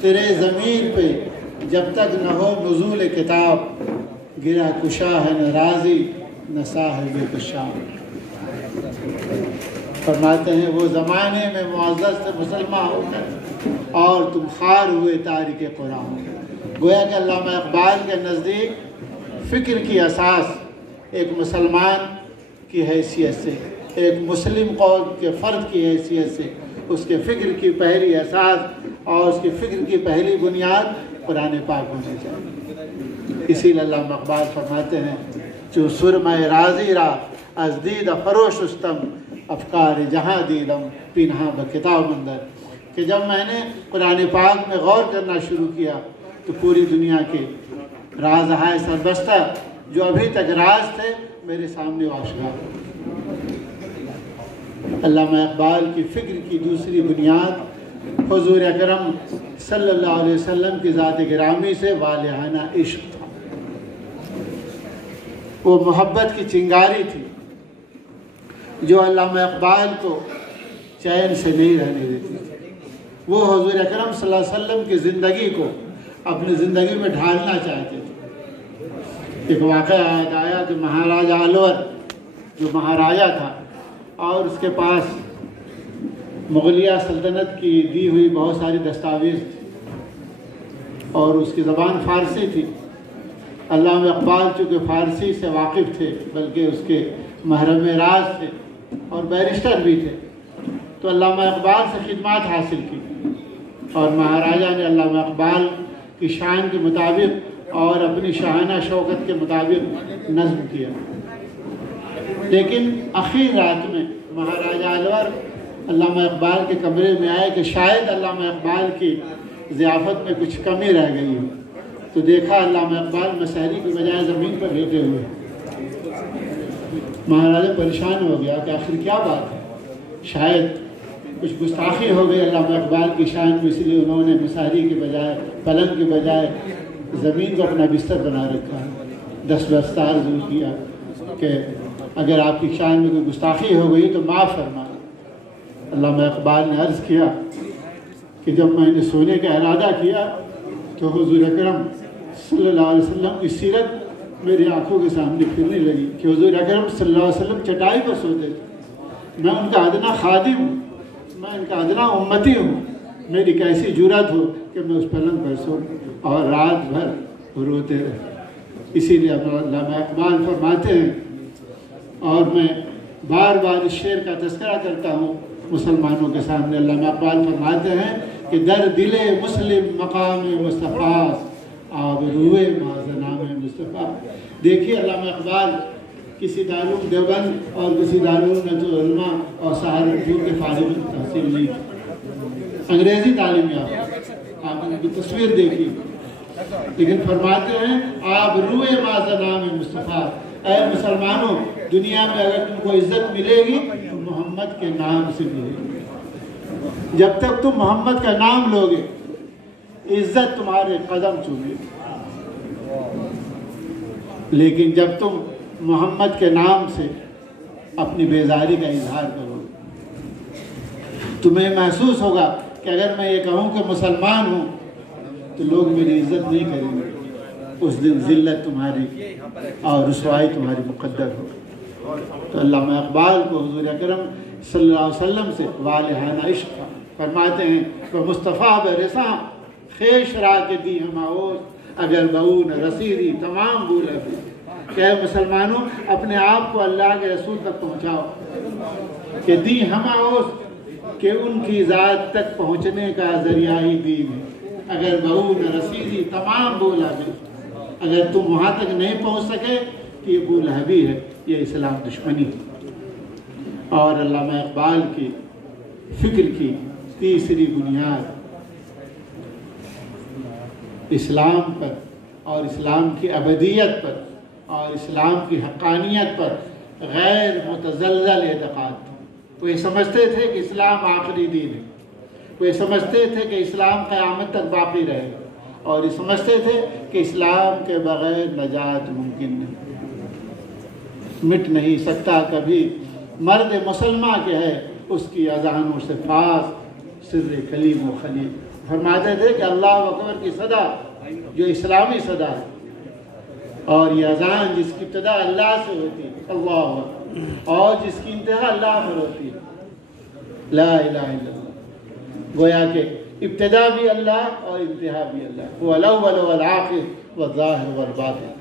تیرے ضمیر پہ جب تک نہ ہو نزول کتاب، گرا کشا ہے نہ راضی نہ صاحب کشاب۔ فرماتے ہیں، وہ زمانے میں معزز سے مسلمان ہو کر اور تم خار ہوئے تارک قرآن۔ گویا کہ علامہ اقبال کے نزدیک فکر کی اساس ایک مسلمان کی حیثیت سے، ایک مسلم قوم کے فرد کی حیثیت سے، اس کے فکر کی پہلی اساس اور اس کی فکر کی پہلی بنیاد قرآن پاک ہونے چاہیے۔ اسی لیے علامہ اقبال فرماتے ہیں، جو سرمہ راضی را از دید فروش استم، افکار جہاں دیدم پینہا بکتاب اندر، کہ جب میں نے قرآن پاک میں غور کرنا شروع کیا تو پوری دنیا کے راز ہائے سربستہ جو ابھی تک راز تھے میرے سامنے آشکار۔ علامہ اقبال کی فکر کی دوسری بنیاد حضور اکرم صلی اللہ علیہ وسلم کی ذات گرامی سے والہانہ عشق تھا۔ وہ محبت کی چنگاری تھی جو علامہ اقبال کو چین سے نہیں رہنے دیتی تھی۔ وہ حضور اکرم صلی اللہ علیہ وسلم کی زندگی کو اپنی زندگی میں ڈھالنا چاہتے تھے۔ ایک واقعہ آیا کہ مہاراجہ الور جو مہاراجہ تھا اور اس کے پاس مغلیہ سلطنت کی دی ہوئی بہت ساری دستاویز تھی اور اس کی زبان فارسی تھی۔ علامہ اقبال چونکہ فارسی سے واقف تھے بلکہ اس کے محرم راز تھے اور بیرسٹر بھی تھے، تو علامہ اقبال سے خدمات حاصل کی اور مہاراجہ نے علامہ اقبال کی شان کے مطابق اور اپنی شاہانہ شوکت کے مطابق نظم کیا۔ لیکن اخیر رات میں مہاراجہ الور علامہ اقبال کے کمرے میں آئے کہ شاید علامہ اقبال کی ضیافت میں کچھ کمی رہ گئی ہو، تو دیکھا علامہ اقبال مسحری کی بجائے زمین پر لیٹے ہوئے۔ مہاراجہ پریشان ہو گیا کہ آخر کیا بات ہے، شاید کچھ گستاخی ہو گئی علامہ اقبال کی شان میں، اس لیے انہوں نے مسحری کے بجائے پلنگ کے بجائے زمین کو اپنا بستر بنا رکھا ہے۔ دستار عرض کیا کہ اگر آپ کی شان میں کوئی گستاخی ہو گئی تو معاف فرما۔ علامہ اقبال نے عرض کیا کہ جب میں نے سونے کا ارادہ کیا تو حضور اکرم صلی اللہ علیہ وسلم کی سیرت میری آنکھوں کے سامنے پھرنے لگی کہ حضور اکرم صلی اللہ علیہ وسلم چٹائی پر سوتے تھے، میں ان کا ادنا خادم ہوں، میں ان کا ادنا امتی ہوں، میری کیسی جرأت ہو کہ میں اس پلنگ پر سو اور رات بھر روتے رہے۔ اسی لیے علامہ اقبال فرماتے ہیں، اور میں بار بار اس شعر کا تذکرہ کرتا ہوں مسلمانوں کے سامنے، علامہ اقبال فرماتے ہیں کہ در دل مسلم مقام مصطفیٰ آبروئے معظنام مصطفیٰ۔ دیکھیے علامہ اقبال کسی دارالعلوم دیوبند اور کسی دارالعلوم ندوۃ العلماء اور سہارنپور کے فارغ تحصیل نہیں تھے، انگریزی تعلیم یافتہ، آپ ان کی تصویر دیکھیے، لیکن فرماتے ہیں آپ روئے ماذا نام مصطفیٰ، اے مسلمانوں دنیا میں اگر تم کو عزت ملے گی تو محمد کے نام سے ملے گی، جب تک تم محمد کا نام لوگے عزت تمہارے قدم چومے گی، لیکن جب تم محمد کے نام سے اپنی بیزاری کا اظہار کرو تمہیں محسوس ہوگا کہ اگر میں یہ کہوں کہ مسلمان ہوں تو لوگ میری عزت نہیں کریں گے، اس دن ذلت تمہاری اور رسوائی تمہاری مقدر ہو۔ تو علامہ اقبال کو حضور اکرم صلی اللہ علیہ وسلم سے والہانہ عشق تھا، فرماتے ہیں کہ مصطفیٰ برساں خیش را کے دی ہم آوز اگر بہون رسیدی تمام بول ابھی، کہ اے مسلمانوں اپنے آپ کو اللہ کے رسول تک پہنچاؤ کہ دی ہم آوز، کہ ان کی ذات تک پہنچنے کا ذریعہ ہی دین ہے، اگر بہون رسیدی تمام بول ابھی، اگر تم وہاں تک نہیں پہنچ سکے کہ یہ ابو لہبی ہے، یہ اسلام دشمنی ہے۔ اور علامہ اقبال کی فکر کی تیسری بنیاد اسلام پر اور اسلام کی ابدیت پر اور اسلام کی حقانیت پر غیر متزلزل اعتقاد تھا۔ وہ یہ سمجھتے تھے کہ اسلام آخری دین ہے، وہ یہ سمجھتے تھے کہ اسلام قیامت تک باقی رہے گا، اور یہ سمجھتے تھے کہ اسلام کے بغیر نجات ممکن نہیں، مٹ نہیں سکتا کبھی مرد مسلمہ کے ہے اس کی اذانوں سے پاس سر کلیم و خلیل۔ فرماتے تھے کہ اللہ اکبر کی صدا جو اسلامی صدا ہے، اور یہ اذان جس کی ابتدا اللہ سے ہوتی ہے اللہ اکبر، اور جس کی انتہا اللہ پر ہوتی ہے لا الہ الا اللہ، گویا کہ ابتدا بھی اللہ اور انتہا بھی اللہ، وہ الاول والآخر والظاہر والباطن،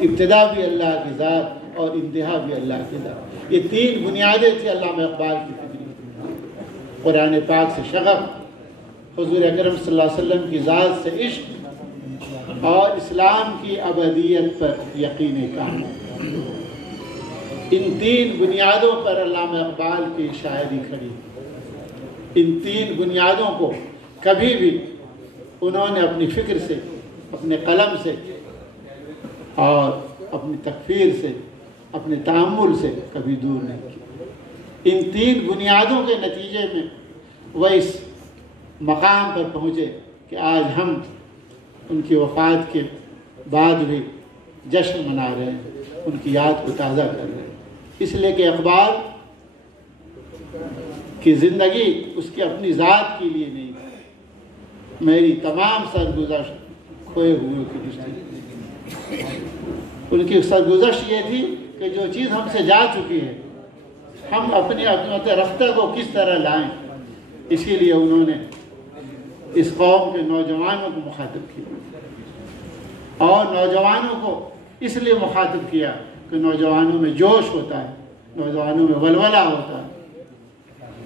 ابتدا بھی اللہ کی ذات اور انتہا بھی اللہ کی ذات۔ یہ تین بنیادیں تھی علامہ اقبال کی فکری، قرآن پاک سے شغف، حضور اکرم صلی اللہ علیہ وسلم کی ذات سے عشق، اور اسلام کی ابدیت پر یقین کامل۔ ان تین بنیادوں پر علامہ اقبال کی شاعری کھڑی، ان تین بنیادوں کو کبھی بھی انہوں نے اپنی فکر سے، اپنے قلم سے اور اپنی تکفیر سے، اپنے تأمل سے کبھی دور نہیں کی۔ ان تین بنیادوں کے نتیجے میں وہ اس مقام پر پہنچے کہ آج ہم ان کی وفات کے بعد بھی جشن منا رہے ہیں، ان کی یاد کو تازہ کر رہے ہیں، اس لیے کہ اقبال کی زندگی اس کی اپنی ذات کے لیے نہیں تھی، میری تمام سرگزشت کھوئے ہوئے کی رشتے، ان کی سرگزشت یہ تھی کہ جو چیز ہم سے جا چکی ہے ہم اپنی عظمت رفتہ کو کس طرح لائیں۔ اسی لیے انہوں نے اس قوم کے نوجوانوں کو مخاطب کیا، اور نوجوانوں کو اس لیے مخاطب کیا کہ نوجوانوں میں جوش ہوتا ہے، نوجوانوں میں ولولہ ہوتا ہے۔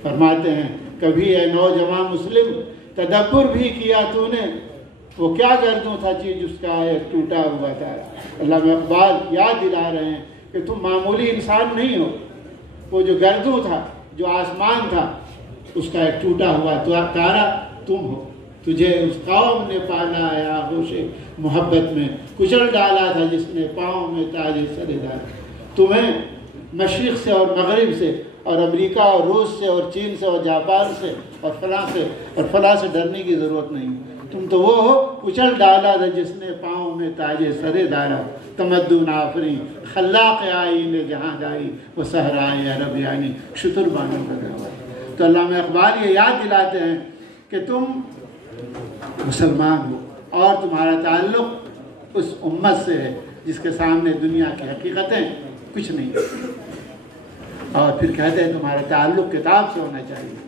فرماتے ہیں کبھی اے نوجوان مسلم تدبر بھی کیا تو نے، وہ کیا گردوں تھا چیز اس کا ایک ٹوٹا ہوا تھا۔ علامہ اقبال یاد دلا رہے ہیں کہ تم معمولی انسان نہیں ہو، وہ جو گردوں تھا، جو آسمان تھا، اس کا ایک ٹوٹا ہوا تارا تم ہو۔ تجھے اس قوم نے پالا ہے آغوش محبت میں، کچل ڈالا تھا جس نے پاؤں میں تاج سر ڈالا۔ تمہیں مشرق سے اور مغرب سے اور امریکہ اور روس سے اور چین سے اور جاپان سے اور فلاں سے ڈرنے کی ضرورت نہیں، تم تو وہ ہو کچل ڈالا تھا جس نے پاؤں میں تاج سر ڈالا۔ تمدن آفری خلاق آئین جہاں داری وہ صحرائے عرب یعنی شتر بانوں کا گواہ۔ تو علامہ اقبال یہ یاد دلاتے ہیں کہ تم مسلمان ہو اور تمہارا تعلق اس امت سے ہے جس کے سامنے دنیا کی حقیقتیں کچھ نہیں، اور پھر کہتے ہیں تمہارا تعلق کتاب سے ہونا چاہیے۔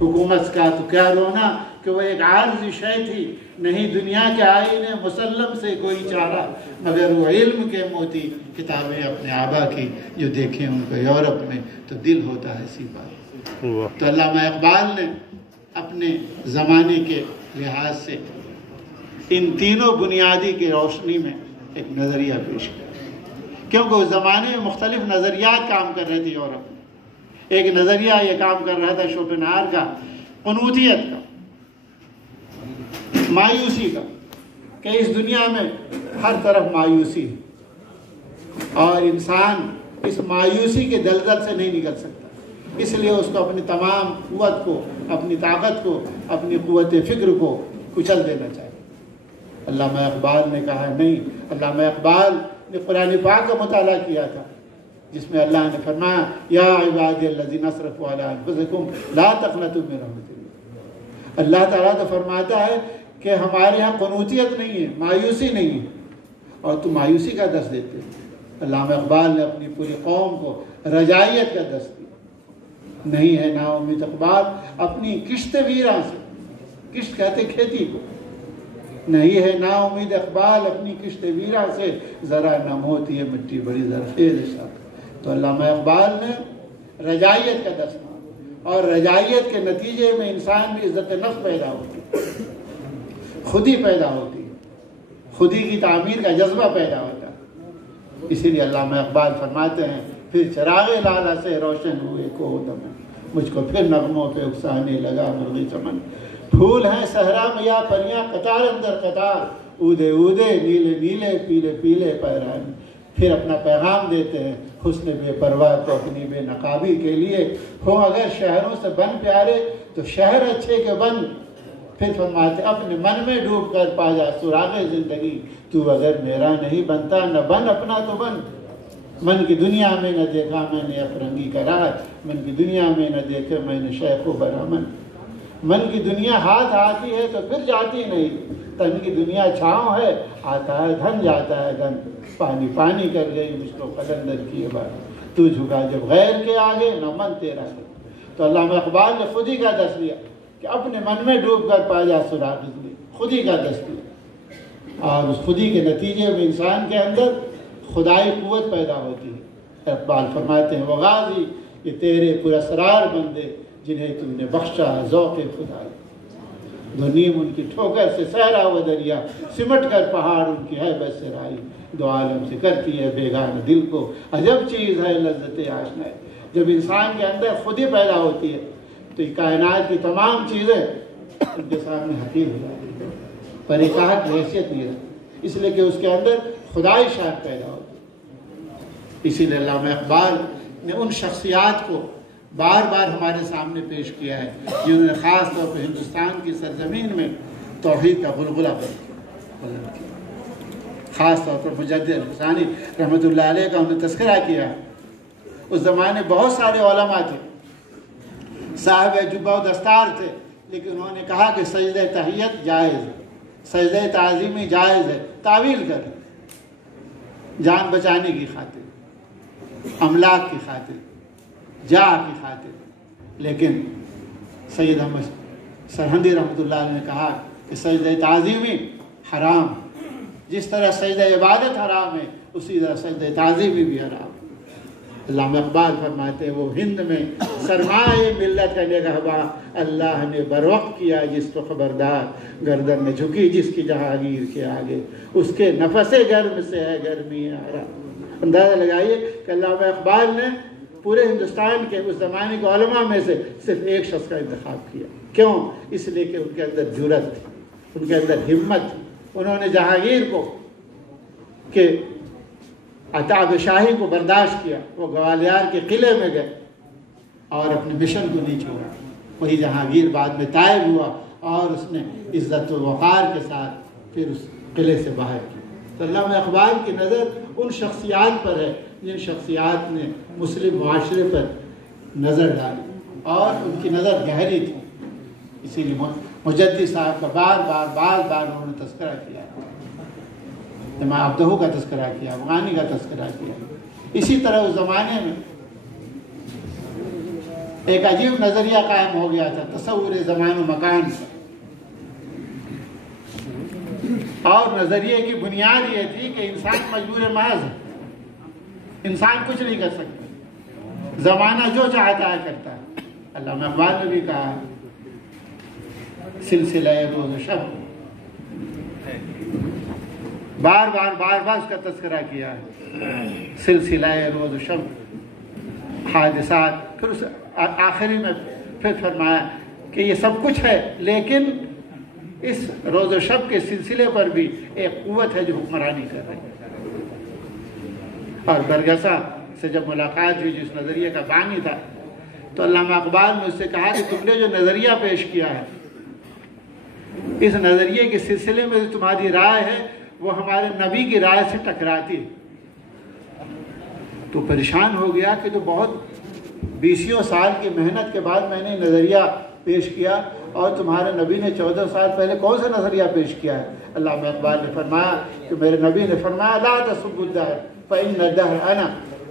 حکومت کا تو کیا رونا کہ وہ ایک عارضی شے تھی، نہیں دنیا کے آئین مسلم سے کوئی چارہ، مگر وہ علم کے موتی کتابیں اپنے آبا کی جو دیکھیں ان کو یورپ میں تو دل ہوتا ہے سی بات۔ تو علامہ اقبال نے اپنے زمانے کے لحاظ سے ان تینوں بنیادی کی روشنی میں ایک نظریہ پیش کیا، کیونکہ اس زمانے میں مختلف نظریات کام کر رہے تھے یورپ میں۔ ایک نظریہ یہ کام کر رہا تھا شوپنہاور کا قنوتیت کا، مایوسی کا کہ اس دنیا میں ہر طرف مایوسی ہے اور انسان اس مایوسی کے دلدل سے نہیں نکل سکتا، اس لیے اس کو اپنی تمام قوت کو، اپنی طاقت کو، اپنی قوت فکر کو کچل دینا چاہیے۔ علامہ اقبال نے کہا نہیں، علامہ اقبال نے قرآن پاک کا مطالعہ کیا تھا جس میں اللہ نے فرمایا یا عبادی الذین اسرفوا علی انفسکم لا تقنطوا من رحمت اللہ۔ اللہ تعالیٰ تو فرماتا ہے کہ ہمارے یہاں قنوطیت نہیں ہے، مایوسی نہیں ہے، اور تم مایوسی کا درس دیتے ہو۔ علامہ اقبال نے اپنی پوری قوم کو رجائیت کا درس دیا۔ نہیں ہے نا امید اقبال اپنی کشت ویراں سے، کشت کہتے کھیتی کو، نہیں ہے نا امید اقبال اپنی کشت ویراں سے، ذرا نم ہوتی ہے مٹی بڑی زرخیز شاخ۔ تو علامہ اقبال نے رجائیت کا درس دیا، اور رجائیت کے نتیجے میں انسان میں عزت نفس پیدا ہوتی ہے، خودی پیدا ہوتی ہے، خودی کی تعمیر کا جذبہ پیدا ہوتا ہے۔ اسی لیے علامہ اقبال فرماتے ہیں پھر چراغ لالا سے روشن ہوئے کو دمن، مجھ کو پھر نغموں پہ اکسانے لگا مرغی چمن۔ پھول ہیں صحرا میں یا پریاں قطار اندر قطار، اودے اودے نیلے نیلے پیلے پیلے پیران، پھر اپنا پیغام دیتے ہیں حسن بے پرواہ کو اپنی بے نقابی کے لیے، ہو اگر شہروں سے بن پیارے تو شہر اچھے کے بن۔ پھر فرماتے اپنے من میں ڈوب کر پا جا سراغ زندگی، تو اگر میرا نہیں بنتا نہ بن اپنا تو بن۔ من کی دنیا میں نہ دیکھا میں نے افرنگی کا راج، من کی دنیا میں نہ دیکھے میں نے شیخ و برہمن۔ من کی دنیا ہاتھ آتی ہے تو پھر جاتی نہیں، تن کی دنیا چھاؤں ہے آتا ہے دھن جاتا ہے دھن، پانی پانی کر گئی مجھ کو قلندر کی بات، تو جھکا جب غیر کے آگے نہ من تیرا ہے۔ تو علامہ اقبال نے خودی کا درس لیا کہ اپنے من میں ڈوب کر پا جا سراغ زندگی، خودی کا درس لیا، اور اس خودی کے نتیجے میں انسان کے اندر خدائی قوت پیدا ہوتی ہے۔ اقبال فرماتے ہیں وہ غازی یہ تیرے پراسرار بندے جنہیں تم نے بخشا ذوق خدائی، دو نیم ان کی ٹھوکر سے صحرا و دریا، سمٹ کر پہاڑ ان کی ہے بس رائی، دو عالم سے کرتی ہے بیگانہ دل کو، عجب چیز ہے لذت آشنائی۔ جب انسان کے اندر خودی پیدا ہوتی ہے تو یہ کائنات کی تمام چیزیں ان کے سامنے حقیر ہو جاتی ہیں، پر ایک کی حیثیت نہیں رہتی، اس لیے کہ اس کے اندر خدائی شان پیدا ہوتی ہے۔ اسی لیے علامہ اقبال نے ان شخصیات کو بار بار ہمارے سامنے پیش کیا ہے جنہوں نے خاص طور پہ ہندوستان کی سرزمین میں توحید کا غلغلہ بلند کیا، خاص طور پر مجدد الفسانی رحمۃ اللہ علیہ کا انہوں نے تذکرہ کیا۔ اس زمانے بہت سارے علماء تھے، صاحب جبہ و دستار تھے، لیکن انہوں نے کہا کہ سجدہ تحیت جائز ہے، سجدہ تعظیمی جائز ہے، تعویل کریں، جان بچانے کی خاطر، املاک کی خاطر، جاہ کی خاطر۔ لیکن سید احمد سرہندی رحمۃ اللہ علیہ نے کہا کہ سجدہ تعظیمی حرام، جس طرح سجدہ عبادت حرام ہے اسی طرح سجدہ تعظیمی بھی حرام ہے۔ علامہ اقبال فرماتے ہیں وہ ہند میں سرمائے ملت کا نگہباں، اللہ نے بروقت کیا جس کو خبردار، گردن میں جھکی جس کی جہانگیر کے آگے، اس کے نفس گرم سے ہے گرمی حرام۔ اندازہ لگائیے کہ علامہ اقبال نے پورے ہندوستان کے اس زمانے کے علماء میں سے صرف ایک شخص کا انتخاب کیا، کیوں؟ اس لیے کہ ان کے اندر جرأت تھی، ان کے اندر ہمت تھی، انہوں نے جہانگیر کو کہ عتاب شاہی کو برداشت کیا، وہ گوالیار کے قلعے میں گئے اور اپنے مشن کو نہیں چھوڑا۔ وہی جہانگیر بعد میں طائب ہوا اور اس نے عزت و وقار کے ساتھ پھر اس قلعے سے باہر کی۔ تو علامہ اقبال کی نظر ان شخصیات پر ہے جن شخصیات نے مسلم معاشرے پر نظر ڈالی اور ان کی نظر گہری تھی۔ اسی لیے مجدد صاحب کا بار بار انہوں نے تذکرہ کیا، امام عبدہو کا تذکرہ کیا، افغانی کا تذکرہ کیا۔ اسی طرح اس زمانے میں ایک عجیب نظریہ قائم ہو گیا تھا تصور زمان و مکان سے، اور نظریے کی بنیاد یہ تھی کہ انسان مجبور محض ہے، انسان کچھ نہیں کر سکتا، زمانہ جو چاہتا ہے کرتا ہے۔ علامہ اقبال نے بھی کہا سلسلہ روز و شب، بار بار اس کا تذکرہ کیا ہے، سلسلہ روز و شب، حادثات، پھر اس آخری میں پھر فرمایا کہ یہ سب کچھ ہے لیکن اس روز و شب کے سلسلے پر بھی ایک قوت ہے جو حکمرانی کر رہی ہے. اور برگسا سے جب ملاقات ہوئی جس نظریے کا بانی تھا تو علامہ اقبال نے اس سے کہا کہ تم نے جو نظریہ پیش کیا ہے اس نظریے کے سلسلے میں جو تمہاری رائے ہے وہ ہمارے نبی کی رائے سے ٹکراتی ہے. تو پریشان ہو گیا کہ جو بہت 20 سال کی محنت کے بعد میں نے نظریہ پیش کیا اور تمہارے نبی نے 14 سال پہلے کون سا نظریہ پیش کیا ہے. علامہ اقبال نے فرمایا کہ میرے نبی نے فرمایا لا تسبوا الدہر فإن الدہر انا.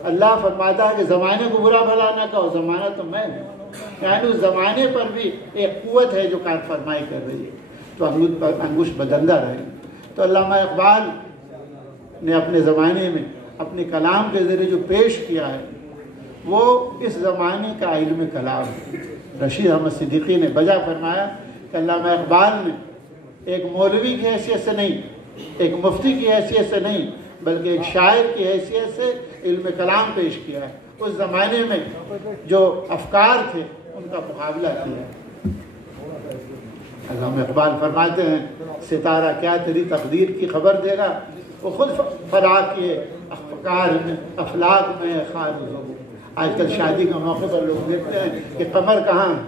اللہ فرماتا ہے کہ زمانے کو برا بھلا نہ کہو، زمانہ تو میں ہوں. یعنی اس زمانے پر بھی ایک قوت ہے جو کار فرمائی کر رہی ہے. تو انگوش بدندہ رہے. تو علامہ اقبال نے اپنے زمانے میں اپنے کلام کے ذریعے جو پیش کیا ہے وہ اس زمانے کا علم کلام ہے. رشید احمد صدیقی نے بجا فرمایا کہ علامہ اقبال نے ایک مولوی کی حیثیت سے نہیں، ایک مفتی کی حیثیت سے نہیں، بلکہ ایک شاعر کی حیثیت سے علم کلام پیش کیا ہے. اس زمانے میں جو افکار تھے ان کا مقابلہ کیا. علامہ اقبال فرماتے ہیں ستارہ کیا تیری تقدیر کی خبر دے گا، وہ خود فرا کیے افکار میں افلاق میں خارج ہو. آج کل شادی کا موقع پر لوگ دیکھتے ہیں کہ قمر کہاں ہے،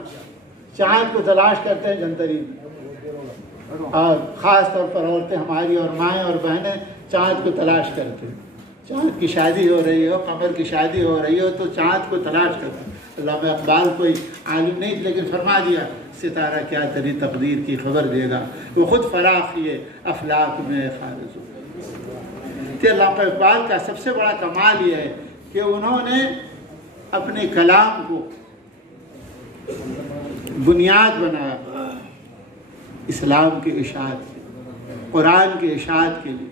چاند کو تلاش کرتے ہیں جنتری میں. اور خاص طور پر عورتیں ہماری اور مائیں اور بہنیں چاند کو تلاش کرتے ہیں. چاند کی شادی ہو رہی ہو، قمر کی شادی ہو رہی ہو تو چاند کو تلاش کرتے ہیں. علامہ اقبال کوئی عالم نہیں لیکن فرما دیا ستارہ کیا تیری تقدیر کی خبر دے گا، وہ خود فراخ یہ افلاق میں خارج ہو. علامہ اقبال کا سب سے بڑا کمال یہ ہے کہ انہوں نے اپنے کلام کو بنیاد بنایا اسلام کے اشاعت کے، قرآن کے اشاعت کے لیے.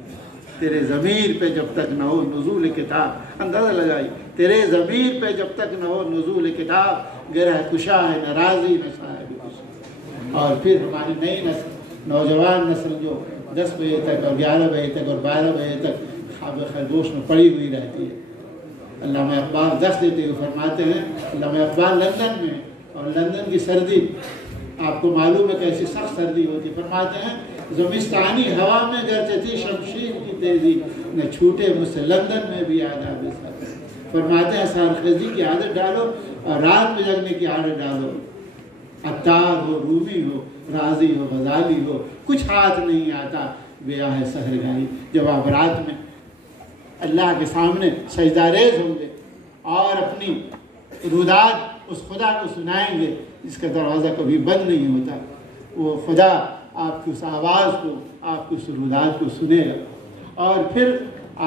تیرے ضمیر پہ جب تک نہ ہو نزول کتاب، اندازہ لگائی، تیرے ضمیر پہ جب تک نہ ہو نزول کتاب، گرہ کشا ہے نہ راضی نہ صاحب کشا. اور پھر ہماری نئی نسل، نوجوان نسل جو 10 بجے تک اور 11 بجے تک اور 12 بجے تک خواب خرگوش میں پڑی ہوئی رہتی ہے. علامہ اقبال دست دیتے ہوئے فرماتے ہیں، علامہ اقبال لندن میں، اور لندن کی سردی آپ کو معلوم ہے کیسی سخت سردی ہوتی. فرماتے ہیں زمستانی ہوا میں گرچہ تھی شمشیر کی تیزی، نہ چھوٹے مجھ سے لندن میں بھی آداب سر. فرماتے ہیں سارخیزی کی عادت ڈالو اور رات میں جگنے کی عادت ڈالو. عطار ہو، رومی ہو، رازی ہو، غزالی ہو، کچھ ہاتھ نہیں آتا بیاہ سحرگاہی. جب آپ رات میں اللہ کے سامنے سجدہ ریز ہوں گے اور اپنی روداد اس خدا کو سنائیں گے جس کا دروازہ کبھی بند نہیں ہوتا، وہ خدا آپ کی اس آواز کو، آپ کی اس روداد کو سنے گا اور پھر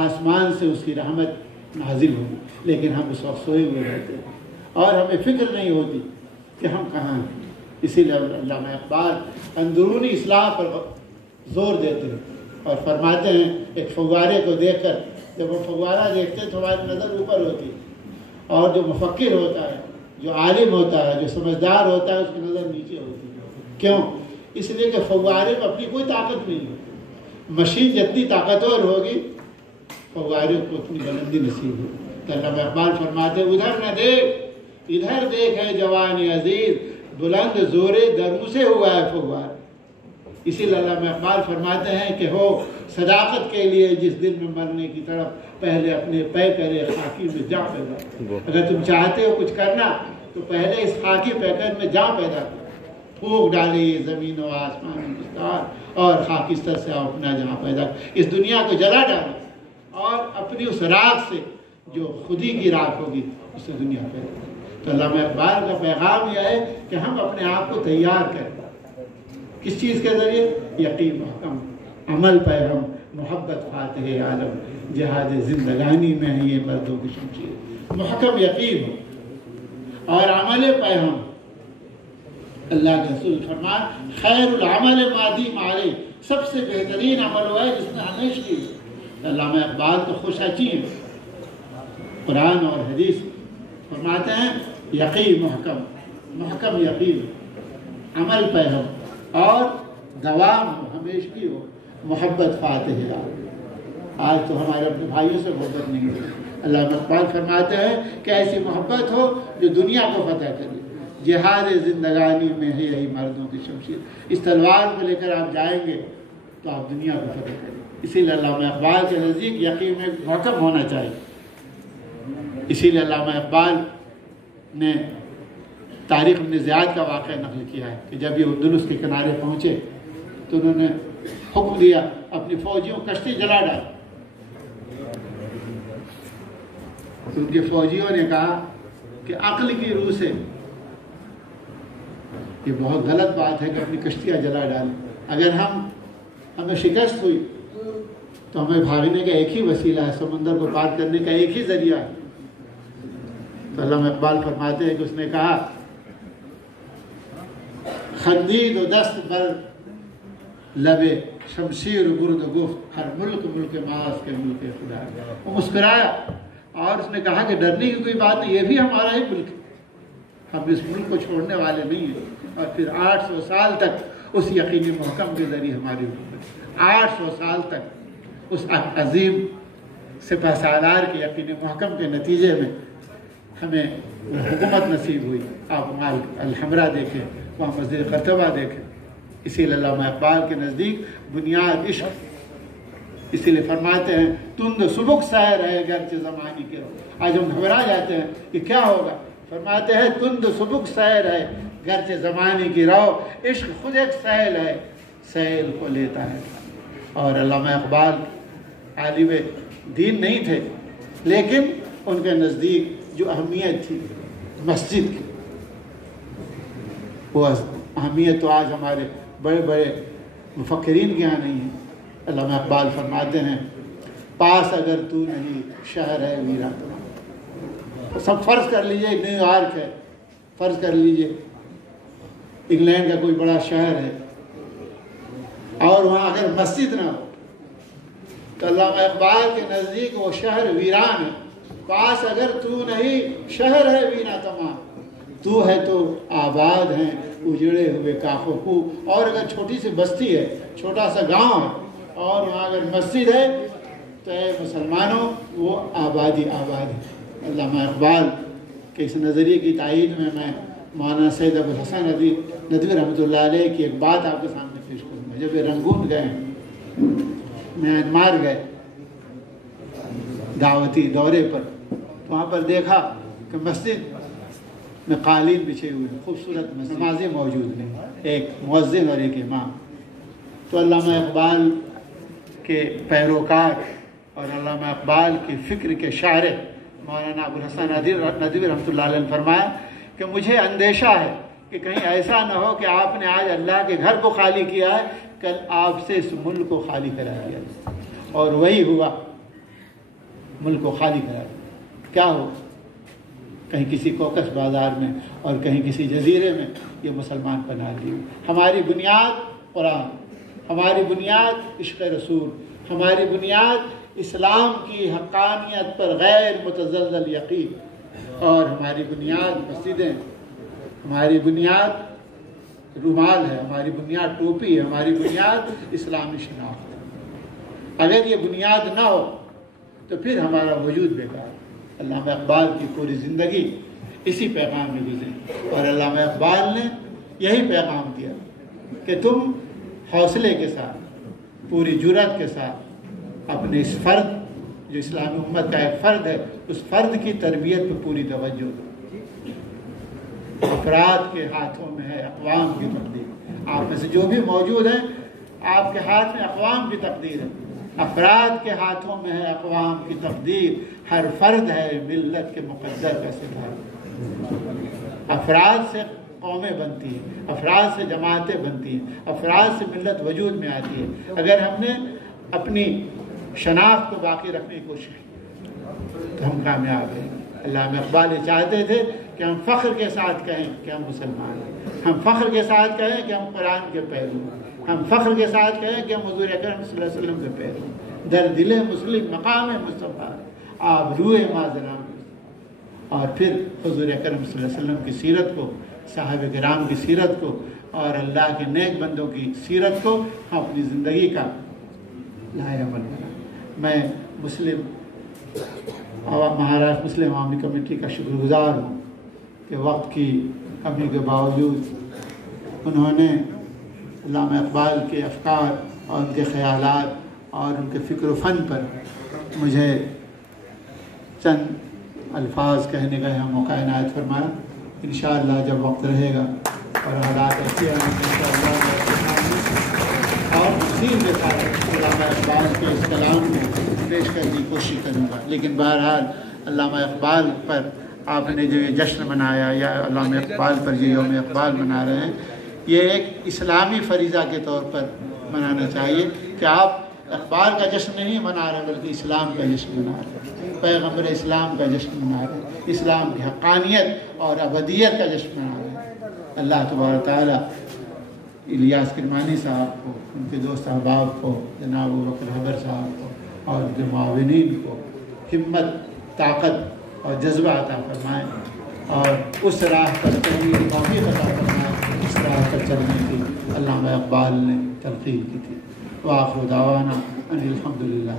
آسمان سے اس کی رحمت نازل ہوگی. لیکن ہم اس وقت سوئے ہوئے رہتے ہیں اور ہمیں فکر نہیں ہوتی کہ ہم کہاں ہیں. اسی لیے علامہ اقبال اندرونی اصلاح پر زور دیتے ہیں اور فرماتے ہیں ایک فوارے کو دیکھ کر جب وہ فوارہ دیکھتے ہیں تو ہماری نظر اوپر ہوتی ہے، اور جو مفکر ہوتا ہے، جو عالم ہوتا ہے، جو سمجھدار ہوتا ہے اس کی نظر نیچے ہوتی ہے. کیوں؟ اس لیے کہ فوارے میں اپنی کوئی طاقت نہیں ہے. مشین جتنی طاقتور ہوگی فوارے کو اتنی بلندی نصیب ہوگی. تو علامہ اقبال فرماتے ہیں ادھر نہ دیکھ ادھر دیکھ ہے جوان عزیز، بلند زورے درو سے ہوا ہے فوار. اسی لیے علامہ اقبال فرماتے ہیں کہ ہو صداقت کے لیے جس دن میں مرنے کی طرف پہلے اپنے پے کرے خاکی میں جا پیدا. اگر تم چاہتے ہو کچھ کرنا تو پہلے اس خاکی پیکر میں جا پیدا کرو. پھونک ڈالے یہ زمین و آسمان ہندوستان اور خاکستر سے اپنا جہاں پیدا. اس دنیا کو جلا ڈالو اور اپنی اس راکھ سے جو خودی کی راکھ ہوگی اس سے دنیا پیدا کرو. تو علامہ اقبال کا پیغام یہ ہے کہ ہم اپنے آپ کو تیار کریں. کس چیز کے ذریعے؟ یقین محکم، عمل پہ ہم، محبت فاتح عالم، جہاد زندگانی میں ہے یہ مردوں کی شمشیر. محکم یقین ہو اور عمل پہ ہم. اللہ کے رسول فرمان خیر العمل مادی مارے، سب سے بہترین عمل ہوا ہے جس نے ہمیشہ کی. علامہ اقبال تو خوش اچی ہیں قرآن اور حدیث. فرماتے ہیں یقین محکم، محکم یقین، عمل پہ ہم اور دوام ہو، ہمیشگی ہو، محبت فاتح ہے. آج تو ہمارے اپنے بھائیوں سے محبت نہیں ہے. علامہ اقبال فرماتے ہیں کہ ایسی محبت ہو جو دنیا کو فتح کرے، جہاد زندگانی میں ہے یہی مردوں کی شمشیر. اس تلوار کو لے کر آپ جائیں گے تو آپ دنیا کو فتح کریں. اسی لیے علامہ اقبال کے نزدیک یقین میں محکم ہونا چاہیے. اسی لیے علامہ اقبال نے طارق بن زیاد کا واقعہ نقل کیا ہے کہ جب یہ اندلس کے کنارے پہنچے تو انہوں نے حکم دیا اپنی فوجیوں کشتی جلا ڈال. تو ان کے فوجیوں نے کہا کہ عقل کی روح سے یہ بہت غلط بات ہے کہ اپنی کشتیاں جلا ڈالیں. اگر ہمیں شکست ہوئی تو ہمیں بھاگنے کا ایک ہی وسیلہ ہے, سمندر کو پار کرنے کا ایک ہی ذریعہ ہے. تو علامہ اقبال فرماتے ہیں کہ اس نے کہا خندید و دست بر لب شمشیر برد گفت ہر ملک ملک ماس کے ملک خدا. وہ مسکرایا اور اس نے کہا کہ ڈرنے کی کوئی بات نہیں, یہ بھی ہمارا ہی ملک ہے, ہم اس ملک کو چھوڑنے والے نہیں ہیں. اور پھر 800 سال تک اس یقینی محکم کے ذریعے ہماری حکومت 800 سال تک اس عظیم سپہ سالار کے یقینی محکم کے نتیجے میں ہمیں حکومت نصیب ہوئی. آپ مال الحمرہ دیکھیں, وہاں مسجد قرطبہ دیکھیں. اسی لیے علامہ اقبال کے نزدیک بنیاد عشق. اسی لیے فرماتے ہیں تند سبک سیر ہے گرچہ زمانی کے. آج ہم گھبرا جاتے ہیں کہ کیا ہوگا, فرماتے ہیں تند سبک سیر ہے گرچہ زمانی کی رو, عشق خود ایک سیل ہے سیل کو لیتا ہے. اور علامہ اقبال عالم دین نہیں تھے, لیکن ان کے نزدیک جو اہمیت تھی مسجد کی, وہ اہمیت تو آج ہمارے بڑے بڑے مفکرین کے یہاں نہیں ہے. علامہ اقبال فرماتے ہیں پاس اگر تو نہیں شہر ہے ویران تمام. سب فرض کر لیجئے نیو یارک ہے, فرض کر لیجئے انگلینڈ کا کوئی بڑا شہر ہے, اور وہاں اگر مسجد نہ ہو تو علامہ اقبال کے نزدیک وہ شہر ویران ہے. پاس اگر تو نہیں شہر ہے ویران تمام. تو ہے تو آباد ہیں اجڑے ہوئے کاخ و کو. اور اگر چھوٹی سی بستی ہے, چھوٹا سا گاؤں ہے, اور وہاں اگر مسجد ہے تو اے مسلمانوں وہ آبادی آباد ہے. علامہ اقبال کے اس نظریے کی تائید میں مولانا سید ابوالحسن ندوی رحمۃ اللہ علیہ کی ایک بات آپ کے سامنے پیش کروں گا. جب یہ رنگون گئے, میانمار گئے دعوتی دورے پر, تو وہاں پر دیکھا کہ مسجد میں قالین بچھے ہوئے ہیں, خوبصورت نمازیں موجود ہیں, ایک مؤذن اور ایک امام. تو علامہ اقبال کے پیروکار اور علامہ اقبال کی فکر کے شارح مولانا ابوالحسن ندوی رحمۃ اللہ علیہ نے فرمایا کہ مجھے اندیشہ ہے کہ کہیں ایسا نہ ہو کہ آپ نے آج اللہ کے گھر کو خالی کیا ہے, کل آپ سے اس ملک کو خالی کرا دیا. اور وہی ہوا, ملک کو خالی کرا دیا. کیا ہو, کہیں کسی کوکس بازار میں اور کہیں کسی جزیرے میں یہ مسلمان پناہ لیے. ہماری بنیاد قرآن, ہماری بنیاد عشق رسول, ہماری بنیاد اسلام کی حقانیت پر غیر متزلزل یقین, اور ہماری بنیاد مسجدیں, ہماری بنیاد رومال ہے, ہماری بنیاد ٹوپی ہے, ہماری بنیاد اسلامی شناخت ہے. اگر یہ بنیاد نہ ہو تو پھر ہمارا وجود بیکار. علامہ اقبال کی پوری زندگی اسی پیغام میں گزری, اور علامہ اقبال نے یہی پیغام دیا کہ تم حوصلے کے ساتھ, پوری جرأت کے ساتھ اپنے اس فرد جو اسلامی امت کا ایک فرد ہے, اس فرد کی تربیت پہ پوری توجہ دو. افراد کے ہاتھوں میں ہے اقوام کی تقدیر. آپ میں سے جو بھی موجود ہیں, آپ کے ہاتھ میں اقوام کی تقدیر ہے. افراد کے ہاتھوں میں ہے اقوام کی تقدیر. ہر فرد ہے ملت کے مقدر کا ستارہ. افراد سے قومیں بنتی ہیں, افراد سے جماعتیں بنتی ہیں, افراد سے ملت وجود میں آتی ہے. اگر ہم نے اپنی شناخت کو باقی رکھنے کی کوشش کی تو ہم کامیاب ہیں. علامہ اقبال یہ چاہتے تھے کہ ہم فخر کے ساتھ کہیں کہ ہم مسلمان ہیں, ہم فخر کے ساتھ کہیں کہ ہم قرآن کے پیرو ہیں, ہم فخر کے ساتھ کہیں کہ ہم حضور اکرم صلی اللہ علیہ وسلم کے پیرو ہیں. در دل مسلم مقام مصطفیٰ آپ روح ماضرام. اور پھر حضور اکرم صلی اللہ علیہ وسلم کی سیرت کو, صحابہ کرام کی سیرت کو, اور اللہ کے نیک بندوں کی سیرت کو ہم اپنی زندگی کا لایا عمل بنا. میں مہاراشٹر مسلم عوامی کمیٹی کا شکر گزار ہوں کہ وقت کی کمی کے باوجود انہوں نے علامہ اقبال کے افکار اور ان کے خیالات اور ان کے فکر و فن پر مجھے چند الفاظ کہنے کا یہاں موقع عنایت فرمایا. انشاءاللہ جب وقت رہے گا اور حالات ایسے ہیں انشاءاللہ اور تفصیل کے ساتھ علامہ اقبال کے اس کلام کو پیش کرنے کی کوشش کروں گا. لیکن بہرحال علامہ اقبال پر آپ نے جو یہ جشن منایا یا علامہ اقبال پر جو یوم اقبال منا رہے ہیں، یہ ایک اسلامی فریضہ کے طور پر منانا چاہیے کہ آپ اقبال کا جشن نہیں منا رہے بلکہ اسلام کا جشن منا رہے ہیں، پیغمبر اسلام کا جشن منا رہے ہیں، اسلام کی حقانیت اور ابدیت کا جشن منا رہے ہیں. اللہ تبارک تعالیٰ الیاس کرمانی صاحب کو، ان کے دوست احباب کو، جناب ابوبکر حیدر صاحب کو اور ان کے معاونین کو ہمت، طاقت اور جذبہ عطا فرمائیں اور اس راہ پر چلنے کی توفیق عطا فرمائیں اس راہ پر چلنے کی علامہ اقبال نے تلقین کی تھی. وآخر دعوانا ان الحمدللہ.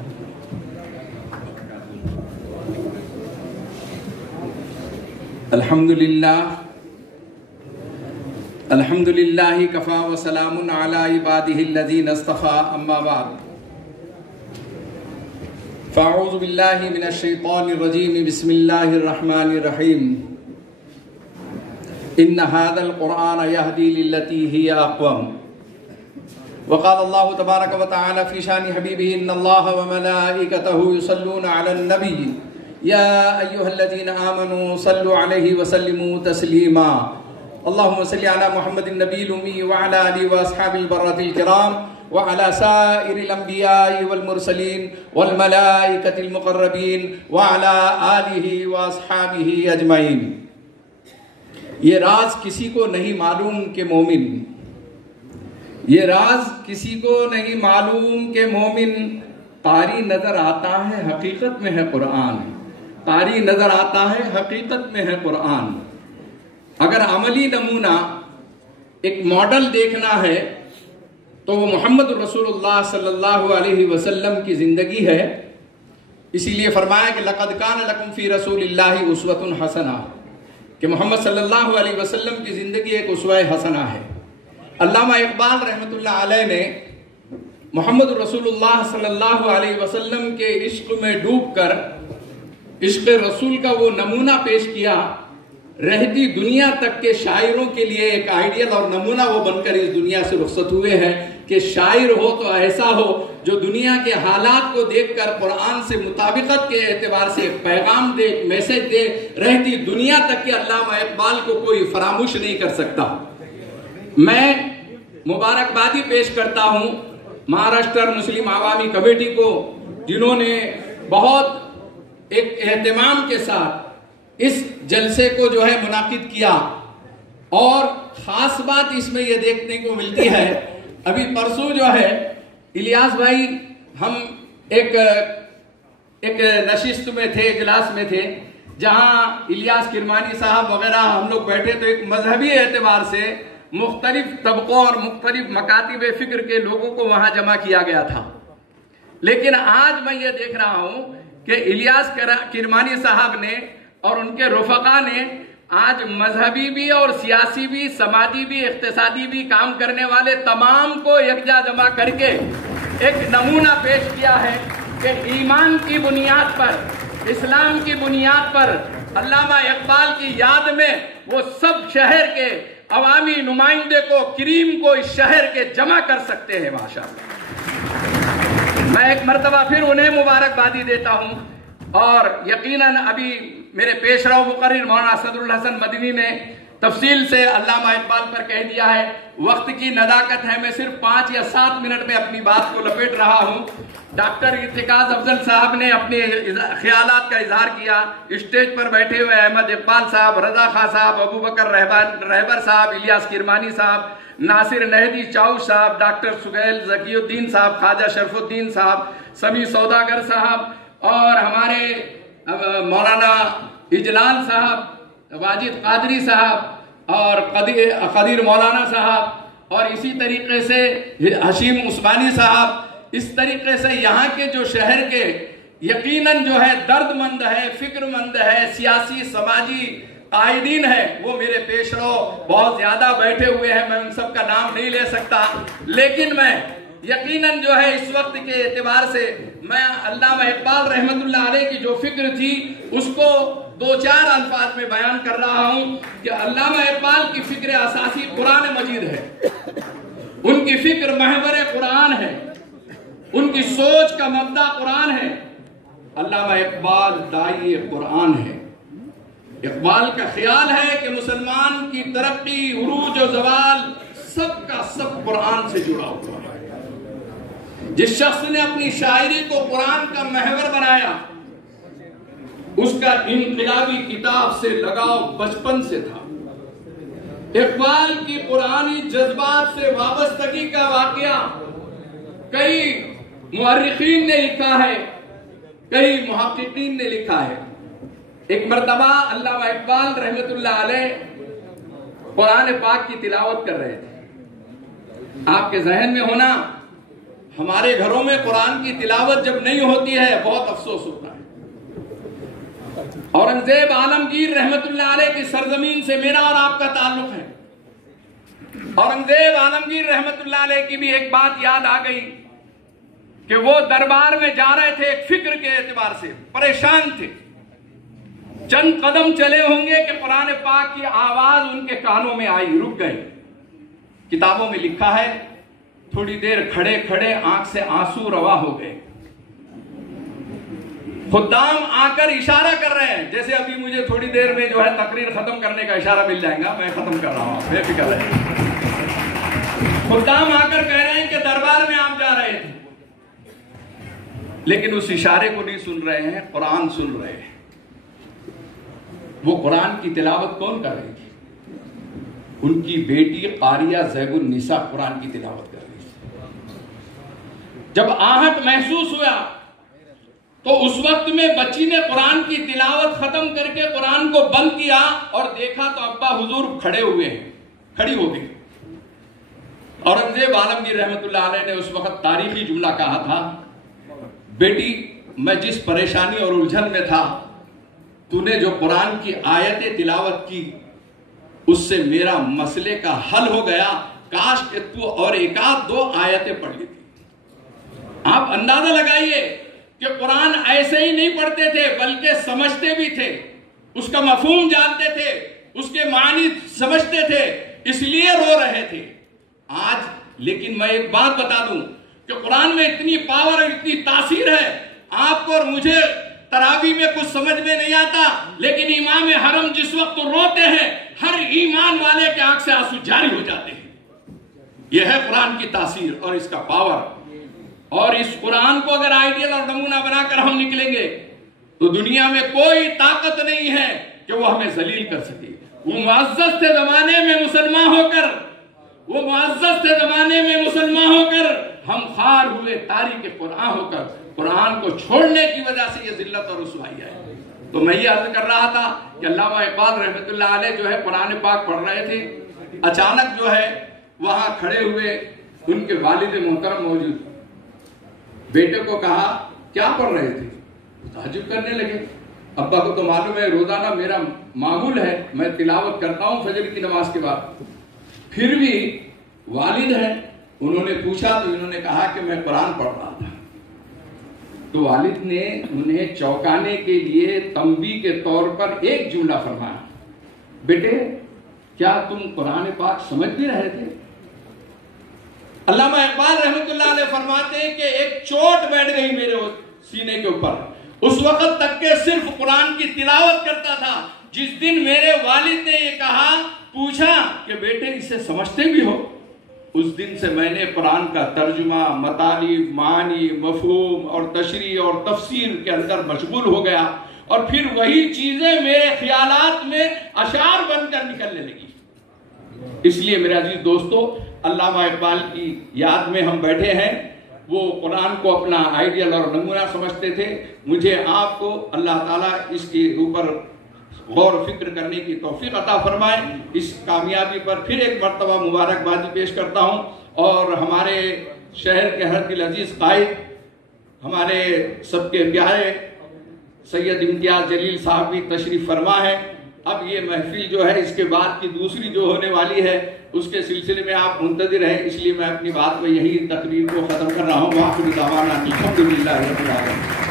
الحمدللہ کفا وسلام علی عبادہ الذین اصطفى اما بعد فاعوذ باللہ من الشیطان الرجیم بسم اللہ الرحمن الرحیم ان هذا القرآن يهدي للتي هي اقوم وقال الله تبارك وتعالى في شان حبيبه ان الله وملائكته يصلون على النبي يا ايها الذين امنوا صلوا عليه وسلموا تسليما اللهم صل على محمد النبي الأمي وعلى آله وأصحابه البررة الكرام وعلى سائر الأنبياء والمرسلين والملائكة المقربين وعلى آله وأصحابه أجمعين. یہ راز کسی کو نہیں معلوم کہ مومن، یہ راز کسی کو نہیں معلوم کہ مومن قاری نظر آتا ہے حقیقت میں ہے قرآن، قاری نظر آتا ہے حقیقت میں ہے قرآن. اگر عملی نمونہ ایک ماڈل دیکھنا ہے تو وہ محمد رسول اللہ صلی اللہ علیہ وسلم کی زندگی ہے. اسی لیے فرمایا کہ لقد کان لکم فی رسول اللہ اسوۃ حسنہ، کہ محمد صلی اللہ علیہ وسلم کی زندگی ایک اسوہ حسنہ ہے. علامہ اقبال رحمۃ اللہ علیہ نے محمد رسول اللہ صلی اللہ علیہ وسلم کے عشق میں ڈوب کر عشق رسول کا وہ نمونہ پیش کیا. رہتی دنیا تک کے شاعروں کے لیے ایک آئیڈیل اور نمونہ وہ بن کر اس دنیا سے رخصت ہوئے ہیں کہ شاعر ہو تو ایسا ہو جو دنیا کے حالات کو دیکھ کر قرآن سے مطابقت کے اعتبار سے پیغام دے، میسج دے. رہتی دنیا تک کے علامہ اقبال کو کوئی فراموش نہیں کر سکتا. میں مبارکبادی پیش کرتا ہوں مہاراشٹر مسلم عوامی کمیٹی کو، جنہوں نے بہت ایک اہتمام کے ساتھ اس جلسے کو جو ہے منعقد کیا. اور خاص بات اس میں یہ دیکھنے کو ملتی ہے، ابھی پرسوں جو ہے الیاس بھائی ہم ایک نشست میں تھے، اجلاس میں تھے، جہاں الیاس کرمانی صاحب وغیرہ ہم لوگ بیٹھے تو ایک مذہبی اعتبار سے مختلف طبقوں اور مختلف مکاتب فکر کے لوگوں کو وہاں جمع کیا گیا تھا. لیکن آج میں یہ دیکھ رہا ہوں کہ الیاس کرمانی صاحب نے اور ان کے رفقا نے آج مذہبی بھی اور سیاسی بھی، سماجی بھی، اقتصادی بھی کام کرنے والے تمام کو یکجا جمع کر کے ایک نمونہ پیش کیا ہے کہ ایمان کی بنیاد پر، اسلام کی بنیاد پر علامہ اقبال کی یاد میں وہ سب شہر کے عوامی نمائندے کو، کریم کو اس شہر کے جمع کر سکتے ہیں. ماشاءاللہ میں ایک مرتبہ پھر انہیں مبارکبادی دیتا ہوں. اور یقیناً ابھی میرے پیش رو مقرر مولانا صدر الحسن مدنی نے تفصیل سے علامہ اقبال پر کہہ دیا ہے. وقت کی نداقت ہے، میں صرف 5 یا 7 منٹ میں اپنی بات کو لپیٹ رہا ہوں. ڈاکٹر ارتکاز افضل صاحب نے اپنے خیالات کا اظہار کیا. اسٹیج پر بیٹھے ہوئے احمد اقبال صاحب، رضا خان صاحب، ابوبکر رہبر صاحب، الیاس کرمانی صاحب، ناصر نہدی چاؤ صاحب، ڈاکٹر سہیل ذکی الدین صاحب، خواجہ شرف الدین صاحب، سمیع سوداگر صاحب، اور ہمارے مولانا اجلال صاحب، واجد قادری صاحب، اور قدیر مولانا صاحب، اور اسی طریقے سے حشیم عثمانی صاحب. اس طریقے سے یہاں کے جو شہر کے یقیناً جو ہے درد مند ہے، فکر مند ہے، سیاسی، سماجی قائدین ہیں وہ میرے پیش رو بہت زیادہ بیٹھے ہوئے ہیں، میں ان سب کا نام نہیں لے سکتا، لیکن میں یقیناً جو ہے اس وقت کے اعتبار سے میں علامہ اقبال رحمت اللہ علیہ کی جو فکر تھی اس کو 2-4 الفاظ میں بیان کر رہا ہوں کہ علامہ اقبال کی فکر اساسی قرآن مجید ہے، ان کی فکر محور قرآن ہے، ان کی سوچ کا مبدا قرآن ہے۔ علامہ اقبال داعی قرآن ہے۔ اقبال کا خیال ہے کہ مسلمان کی ترقی، عروج و زوال سب کا سب قرآن سے جڑا ہوا ہے۔ جس شخص نے اپنی شاعری کو قرآن کا محور بنایا اس کا انقلابی کتاب سے لگاؤ بچپن سے تھا۔ اقبال کی قرآنی جذبات سے وابستگی کا واقعہ کئی مورخین نے لکھا ہے، کئی محققین نے لکھا ہے۔ ایک مرتبہ علامہ اقبال رحمت اللہ علیہ قرآن پاک کی تلاوت کر رہے تھے۔ آپ کے ذہن میں ہونا ہمارے گھروں میں قرآن کی تلاوت جب نہیں ہوتی ہے بہت افسوس ہوتا ہے۔ اورنگزیب عالمگیر رحمت اللہ علیہ کی سرزمین سے میرا اور آپ کا تعلق ہے۔ اورنگزیب عالمگیر رحمت اللہ علیہ کی بھی ایک بات یاد آ گئی کہ وہ دربار میں جا رہے تھے، ایک فکر کے اعتبار سے پریشان تھے۔ چند قدم چلے ہوں گے کہ قرآن پاک کی آواز ان کے کانوں میں آئی، رک گئے۔ کتابوں میں لکھا ہے تھوڑی دیر کھڑے کھڑے آنکھ سے آنسو روا ہو گئے۔ خدام آ کر اشارہ کر رہے ہیں، جیسے ابھی مجھے تھوڑی دیر میں جو ہے تقریر ختم کرنے کا اشارہ مل جائے گا، میں ختم کر رہا ہوں، بے فکر رہے۔ خدام آ کر کہہ رہے ہیں کہ دربار میں آپ جا رہے تھے، لیکن اس اشارے کو نہیں سن رہے ہیں، قرآن سن رہے ہیں۔ وہ قرآن کی تلاوت کون کر رہی تھی؟ ان کی بیٹی قاریہ زیب النساء قرآن کی تلاوت کر رہی تھی۔ جب آہٹ محسوس ہوا تو اس وقت میں بچی نے قرآن کی تلاوت ختم کر کے قرآن کو بند کیا اور دیکھا تو ابا حضور کھڑے ہوئے ہیں، کھڑی ہو گئی۔ اورنگزیب عالمگیر رحمت اللہ علیہ نے اس وقت تاریخی جملہ کہا تھا، بیٹی میں جس پریشانی اور الجھن میں تھا تو نے جو قرآن کی آیت تلاوت کی اس سے میرا مسئلے کا حل ہو گیا، کاش کہ تو اور 1-2 آیتیں پڑھ لیتی۔ آپ اندازہ لگائیے کہ قرآن ایسے ہی نہیں پڑھتے تھے بلکہ سمجھتے بھی تھے، اس کا مفہوم جانتے تھے، اس کے معنی سمجھتے تھے، اس لیے رو رہے تھے۔ آج لیکن میں ایک بات بتا دوں کہ قرآن میں اتنی پاور اور اتنی تاثیر ہے، آپ کو اور مجھے تراویح میں کچھ سمجھ میں نہیں آتا، لیکن امام حرم جس وقت روتے ہیں ہر ایمان والے کے آنکھ سے آنسو جاری ہو جاتے ہیں۔ یہ ہے قرآن کی تاثیر اور اس کا پاور۔ اور اس قرآن کو اگر آئیڈیل اور نمونہ بنا کر ہم نکلیں گے تو دنیا میں کوئی طاقت نہیں ہے کہ وہ ہمیں ذلیل کر سکے۔ وہ معزز تھے زمانے میں مسلمان ہو کر، وہ معزز تھے زمانے میں مسلمان ہو کر، ہم خار ہوئے تاریخ قرآن ہو کر قرآن کو چھوڑنے کی وجہ سے یہ ذلت اور رسوائی آئی۔ تو میں یہ عرض کر رہا تھا کہ علامہ اقبال رحمت اللہ علیہ جو ہے قرآن پاک پڑھ رہے تھے، اچانک جو ہے وہاں کھڑے ہوئے ان کے والد محترم موجود، بیٹے کو کہا کیا پڑھ رہے تھے؟ تعجب کرنے لگے۔ ابا کو تو معلوم ہے روزانہ میرا معمول ہے میں تلاوت کرتا ہوں فجر کی نماز کے بعد، پھر بھی والد ہیں، انہوں نے پوچھا تو انہوں نے کہا کہ میں قرآن پڑھ رہا تھا۔ تو والد نے انہیں چوکانے کے لیے تنبیہ کے طور پر ایک جملہ فرمایا، بیٹے کیا تم قرآن پاک سمجھ بھی رہے تھے؟ علامہ اقبال رحمت اللہ علیہ فرماتے ہیں کہ ایک چوٹ بیٹھ گئی میرے سینے کے اوپر، اس وقت تک کہ صرف قرآن کی تلاوت کرتا تھا، جس دن میرے والد نے یہ کہا، پوچھا کہ بیٹے اسے سمجھتے بھی ہو، اس دن سے میں نے قرآن کا ترجمہ، مطالب، معنی، مفہوم اور تشریح اور تفسیر کے اندر مشغول ہو گیا، اور پھر وہی چیزیں میرے خیالات میں اشعار بن کر نکلنے لگی۔ اس لیے میرے عزیز دوستو، علامہ اقبال کی یاد میں ہم بیٹھے ہیں۔ وہ قرآن کو اپنا آئیڈیل اور نمونہ سمجھتے تھے۔ مجھے آپ کو اللہ تعالیٰ اس کے اوپر غور و فکر کرنے کی توفیق عطا فرمائے۔ اس کامیابی پر پھر ایک مرتبہ مبارکبادی پیش کرتا ہوں، اور ہمارے شہر کے ہر دل عزیز قائد، ہمارے سب کے پیارے سید امتیاز جلیل صاحب بھی تشریف فرما ہے۔ اب یہ محفل جو ہے اس کے بعد کی دوسری جو ہونے والی ہے اس کے سلسلے میں آپ منتظر ہیں، اس لیے میں اپنی بات کو یہی تقریر کو ختم کر رہا ہوں۔ وآخر دعوانا الحمدللہ رب العالمین۔